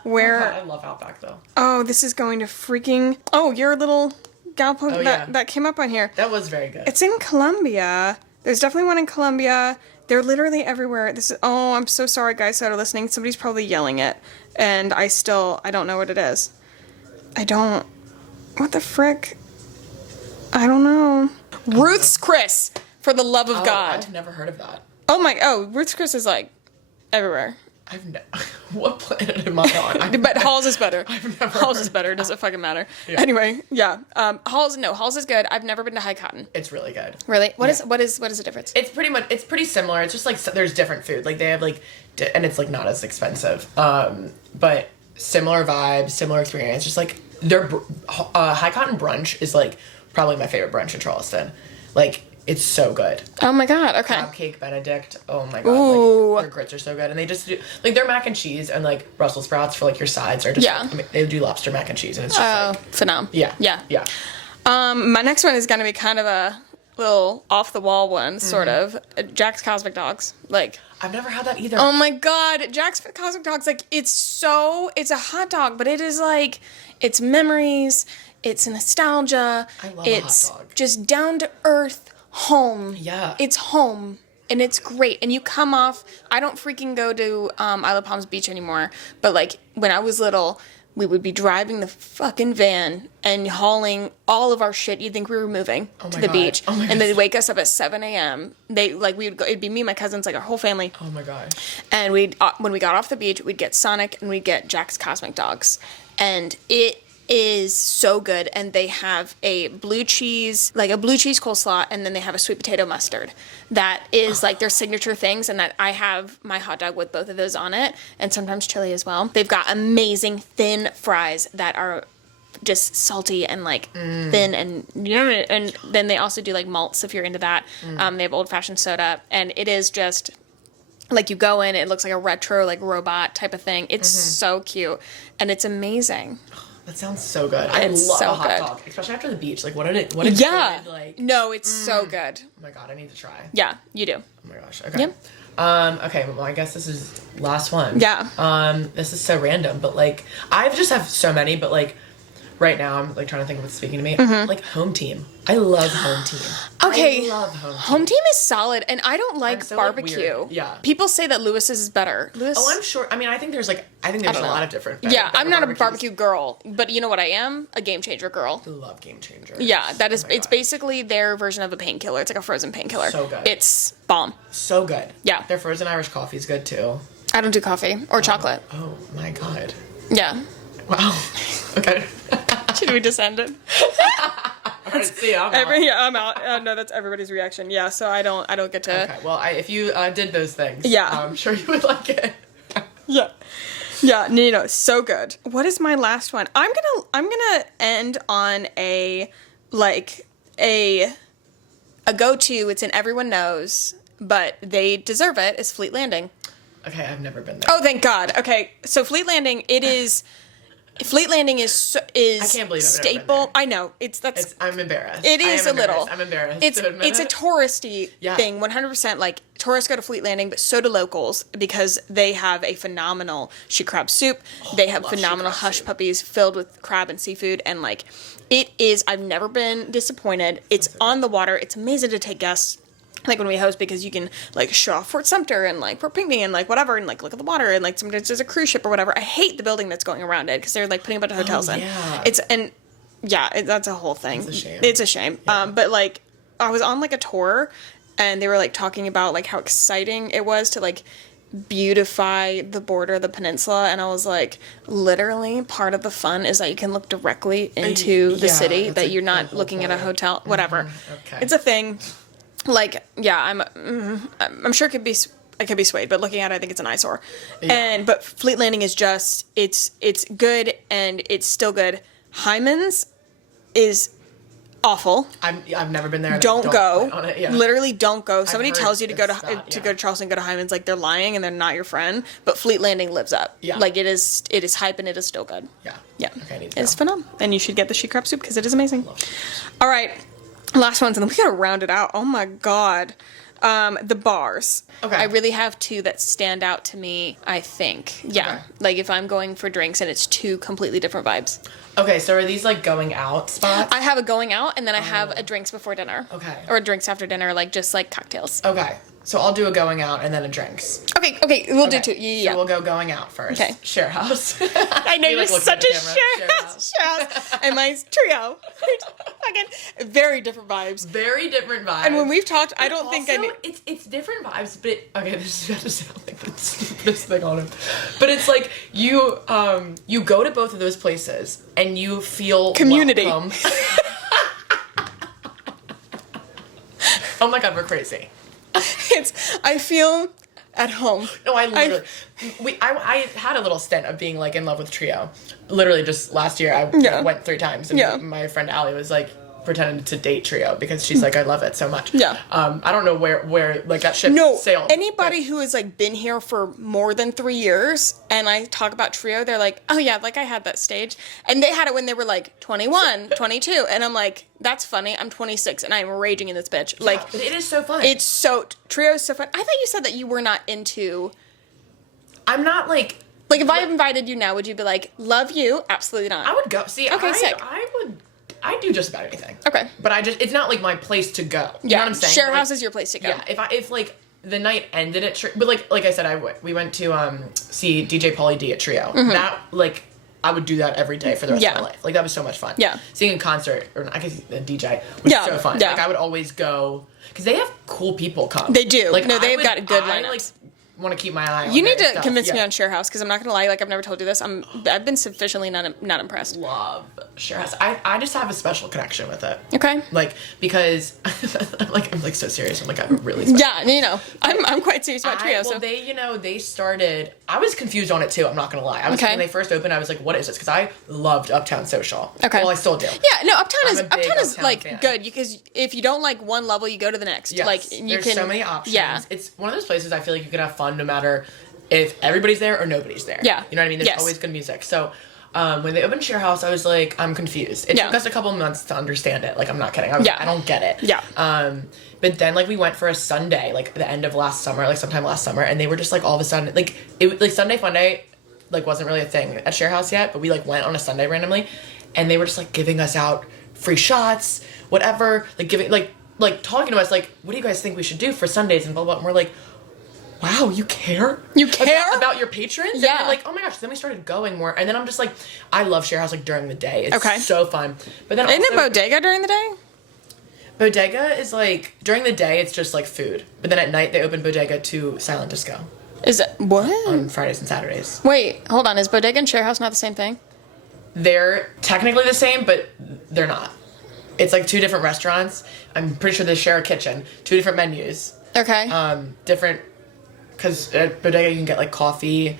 where... I love Outback, though. Oh, this is going to freaking... Oh, your little galpo that came up on here. That was very good. It's in Colombia. There's definitely one in Colombia. They're literally everywhere. I'm so sorry, guys that are listening. Somebody's probably yelling it. And I don't know what it is. What the frick? I don't know. Ruth's Chris, for the love of God. I've never heard of that. Ruth's Chris is everywhere. What planet am I on? But Halls is better. I've never Halls is better. Doesn't fucking matter. Yeah. Anyway, yeah. Halls is good. I've never been to High Cotton. It's really good. Really? What is the difference? It's pretty similar. It's just there's different food. They have and it's not as expensive. But similar vibes, similar experience. Just their High Cotton brunch is probably my favorite brunch in Charleston. It's so good. Oh my god, okay. Crab cake Benedict. Oh my god. Ooh. Their grits are so good. And they just do their mac and cheese and Brussels sprouts for your sides are just they do lobster mac and cheese and it's just phenomenal. Yeah. Yeah. Yeah. My next one is gonna be kind of a little off the wall one, sort of. Jack's Cosmic Dogs. I've never had that either. Oh my god, Jack's Cosmic Dogs, it's a hot dog, but it is it's memories, it's nostalgia. I love a hot dog. Just down to earth. Home. Yeah. It's home. And it's great. And you come off... I don't freaking go to Isle of Palms Beach anymore. But, when I was little, we would be driving the fucking van and hauling all of our shit. You'd think we were moving to the beach. Oh my and they'd wake us up at 7 a.m. We would go, it'd be me, my cousins, like our whole family. Oh my gosh. And when we got off the beach, we'd get Sonic and we'd get Jack's Cosmic Dogs. And it is so good. And they have a blue cheese coleslaw, and then they have a sweet potato mustard. That is like their signature things, and that I have my hot dog with both of those on it, and sometimes chili as well. They've got amazing thin fries that are just salty and like thin, and and then they also do like malts if you're into that. They have old fashioned soda, and it is just like you go in, it looks like a retro like robot type of thing. It's so cute, and it's amazing. That sounds so good. I love so a hot good. dog, especially after the beach. Like, what a good, like. No, it's so good. Oh my god, I need to try. Yeah, you do. Oh my gosh. Okay. Okay, well, I guess this is last one. Yeah. This is so random, but like, I just have so many, but like, right now I'm like trying to think of what's speaking to me. Like Home Team. I love Home Team. Okay. I love Home Team. Home Team is solid, and I don't like so, barbecue. Like, yeah. People say that Lewis's is better. Lewis. Oh, I'm sure. I mean, I think there's a lot of different. Yeah, I'm not a barbecues. barbecue girl, but you know what I am? A Game Changer girl. I love Game Changer. Yeah, that is. Oh It's basically their version of a painkiller. It's like a frozen painkiller. So good. It's bomb. So good. Yeah. Their frozen Irish coffee is good too. I don't do coffee or chocolate. Oh my god. Yeah. Wow. Okay. Should we just end it? All right, see, I'm out. I'm out. No, that's everybody's reaction. Yeah, so I don't get to. Okay. Well, if you did those things, Yeah. I'm sure you would like it. Yeah. Yeah, no, so good. What is my last one? I'm gonna end on a go-to. It's in everyone knows, but they deserve it. Is Fleet Landing. Okay, I've never been there. Oh, thank God. Okay, so Fleet Landing. Fleet Landing is I can't believe I've staple. never been there. I know I'm embarrassed. It is a little. I'm embarrassed. It's to admit a it. touristy thing, 100%. Like tourists go to Fleet Landing, but so do locals because they have a phenomenal she crab soup. They have phenomenal hush puppies filled with crab and seafood, and like it is. I've never been disappointed. It's on the water. It's amazing to take guests. Like when we host, because you can like show off Fort Sumter and like Fort Pinckney and like whatever, and like look at the water, and like sometimes there's a cruise ship or whatever. I hate the building that's going around it because they're like putting a bunch of hotels in. That's a whole thing. It's a shame. Yeah. But like I was on like a tour, and they were like talking about like how exciting it was to like beautify the border of the peninsula, and I was like, literally part of the fun is that you can look directly into the city, that you're not looking at a hotel, whatever. Okay. It's a thing. Like, yeah, I'm sure it could be swayed, but looking at it, I think it's an eyesore. Yeah. But Fleet Landing is just, it's good, and it's still good. Hyman's is awful. I've never been there. Don't go. On it. Yeah. Literally don't go. Somebody tells you to go to to go to Charleston, go to Hyman's, like they're lying and they're not your friend. But Fleet Landing lives up. Yeah. Like it is hype, and it is still good. Yeah. Yeah. Okay, I need to It's go. phenomenal. And you should get the she crab soup because it is amazing. Love sheep. All right. Last ones, and then we gotta round it out. Oh my God. The bars. Okay. I really have two that stand out to me, I think. Yeah. Okay. Like if I'm going for drinks and it's two completely different vibes. Okay, so are these like going out spots? I have a going out, and then I have a drinks before dinner. Okay. Or drinks after dinner, like just like cocktails. Okay, so I'll do a going out and then a drinks. Okay, we'll do two. Yeah. So we'll go going out first. Okay. Share house. I know You, you're like, looking such at a the camera. share house. And mine's trio. Fucking very different vibes. Very different vibes. And when we've talked, I don't think I Also, knew. it's different vibes, but okay, this is about to sound like the stupidest thing on it. But it's like you go to both of those places and you feel Community. welcome. Oh my god, we're crazy. I feel at home. No, I had a little stint of being like in love with Trio. Literally just last year I went 3 times, and my friend Allie was like pretending to date Trio because she's like, I love it so much. Yeah. I don't know where like that ship sailed. Anybody who has like been here for more than 3 years and I talk about Trio, they're like, oh yeah, like I had that stage. And they had it when they were like 21, 22. And I'm like, that's funny. I'm 26 and I'm raging in this bitch. Like, but it is so fun. Trio's so fun. I thought you said that you were not into. I'm not like if I invited you now, would you be like, love you? Absolutely not. I would go. See, okay, sick. I do just about anything. Okay. But it's not like my place to go. You know what I'm saying? Share house is your place to go. Yeah. If like the night ended at Trio, but like I said, we went to see DJ Pauly D at Trio. Mm-hmm. That like I would do that every day for the rest of Yeah. my life. Like, that was so much fun. Yeah. Seeing a concert, or I guess a DJ, was Yeah. so fun. Yeah. Like, I would always go, because they have cool people come. They do. Like, No, they've got good I, lineups. like, want to keep my eye on You need their to stuff. convince me Yeah. on Share House, because I'm not gonna lie, like I've never told you this. I've been sufficiently not impressed. Love Share House. I just have a special connection with it. Okay. Like, because I'm like so serious. I'm like, I'm really special. Yeah, you know, I'm quite serious about Trio. Well, So they started. I was confused on it too. I'm not gonna lie. Okay. When they first opened, I was like, "What is this?" Because I loved Uptown Social. Okay. Well, I still do. yeah, no, Uptown I'm is a big Uptown like fan. good, because if you don't like one level, you go to the next. Yes. Like you There's can. so many options. Yeah. It's one of those places I feel like you can have fun no matter if everybody's there or nobody's there. Yeah. You know what I mean? There's Yes. always good music. So. When they opened Share House, I was like, I'm confused. It Yeah. took us a couple months to understand it. Like, I'm not kidding. Yeah. I don't get it. Yeah. But then, like, we went for a Sunday, like, the end of last summer, like, sometime last summer, and they were just, like, all of a sudden, like, Sunday Fun Day, like, wasn't really a thing at Share House yet, but we, like, went on a Sunday randomly, and they were just, like, giving us out free shots, whatever, like, giving, like, talking to us, like, what do you guys think we should do for Sundays, and blah, blah, blah, and we're like, wow, you care? You care? About your patrons? Yeah. And we're like, oh my gosh, then we started going more, and then I'm just like, I love Share House, like, during the day. It's Okay. so fun. But then Isn't it also, Bodega during the day? Bodega is like, during the day, it's just like food. But then at night, they open Bodega to Silent Disco Is it what? on Fridays and Saturdays. Wait, hold on. Is Bodega and Share House not the same thing? They're technically the same, but they're not. It's like two different restaurants. I'm pretty sure they share a kitchen. Two different menus. Okay. Different, because at Bodega you can get like coffee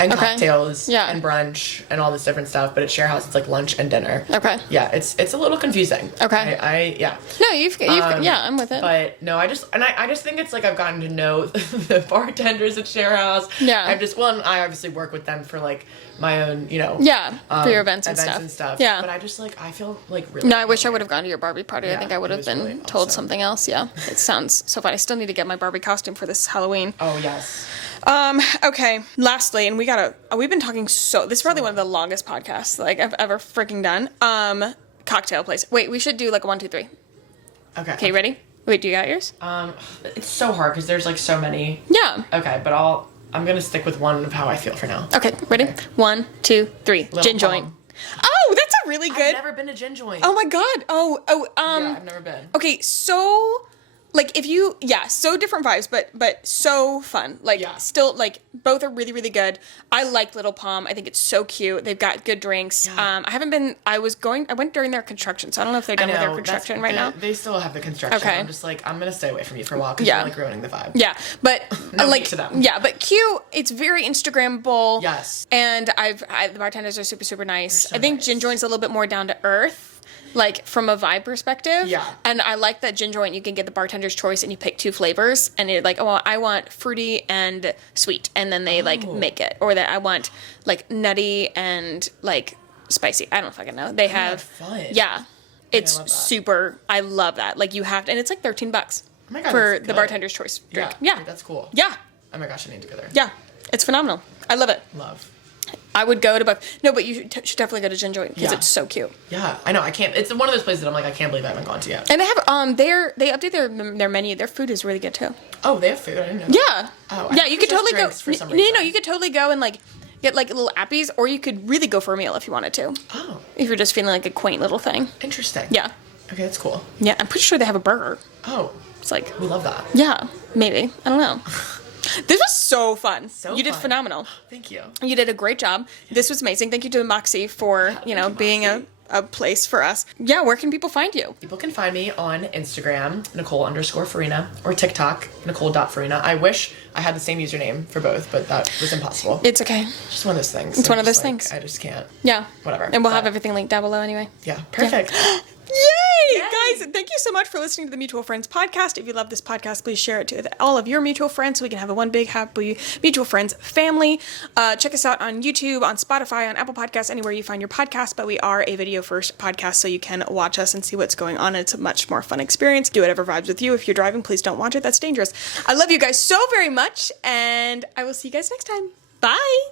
and Okay. cocktails Yeah. and brunch and all this different stuff. But at Share House, it's like lunch and dinner. Okay. Yeah, it's a little confusing. Okay. Yeah. No, you've yeah, I'm with it. But no, I just think it's like I've gotten to know the bartenders at Share House. Yeah. And I obviously work with them for like my own, you know. Yeah, for your events and stuff. Yeah. But I just like, I feel like really. No, I wish I would have gone to your Barbie party. I Yeah, think I would it have was been really told awesome. something else. Yeah, it sounds so fun. I still need to get my Barbie costume for this Halloween. Oh yes. Okay. Lastly, and we've been talking this is probably one of the longest podcasts like I've ever freaking done. Cocktail place. Wait, we should do like a 1, 2, 3. Okay. Okay, ready? Wait, do you got yours? It's so hard because there's like so many. Yeah. Okay, but I'm gonna stick with one of how I feel for now. Okay, ready? Okay. 1, 2, 3. Little Gin joint. Palm. Oh, that's a really good. I've never been to Gin Joint. Oh my god. Yeah, I've never been. Okay, so like so different vibes, but so fun. Like Yeah. still like both are really, really good. I like Little Palm. I think it's so cute. They've got good drinks. Yeah. I went during their construction, so I don't know if they're done with their construction right now. They still have the construction. Okay. I'm just like, I'm gonna stay away from you for a while because Yeah. you're like ruining the vibe. Yeah, but No like hate to them. yeah, but cute. It's very Instagrammable. Yes. And the bartenders are super, super nice. so I think nice. Gin Joint's a little bit more down to earth, like from a vibe perspective. Yeah. And I like that Gin Joint, you can get the bartender's choice and you pick 2 flavors and you're like, oh, I want fruity and sweet, and then they like make it, or that I want like nutty and like spicy. I don't fucking know. They have fun. yeah. It's love that. super. I love that. Like you have to, and it's like $13 Oh my God, for that's the good. bartender's choice drink. Yeah. That's cool. Yeah. Oh my gosh, I need to go there. Yeah. It's phenomenal. I love it. Love. I would go to both. No, but you should definitely go to Gin Joint because Yeah. it's so cute. Yeah, I know. I can't. It's one of those places that I'm like, I can't believe I haven't gone to yet. And they have they update their menu. Their food is really good too. Oh, they have food. I didn't know. That. Yeah. Oh, I yeah. think You could it's just totally go. drinks for some No, reason. you could totally go and like get like little appies, or you could really go for a meal if you wanted to. Oh, If you're just feeling like a quaint little thing. interesting. Yeah. Okay, that's cool. Yeah. I'm pretty sure they have a burger. Oh, It's like we love that. yeah, maybe. I don't know. This was so fun. So you did fun. phenomenal. Thank you. You did a great job. This was amazing. Thank you to Moxie for, being a place for us. Yeah, where can people find you? People can find me on Instagram, Nicole_Farina, or TikTok, Nicole.Farina. I wish I had the same username for both, but that was impossible. It's okay. Just one of those things. It's one of Just, those things. I just can't. Yeah. Whatever. And we'll have But- everything linked down below anyway. Yeah, perfect. Yay! Guys, thank you so much for listening to the Mutual Friends podcast. If you love this podcast, please share it to all of your mutual friends so we can have a one big happy Mutual Friends family. Check us out on YouTube, on Spotify, on Apple Podcasts, anywhere you find your podcast. But we are a video first podcast, so you can watch us and see what's going on. It's a much more fun experience. Do whatever vibes with you. If you're driving, please don't watch it. That's dangerous. I love you guys so very much, and I will see you guys next time. Bye!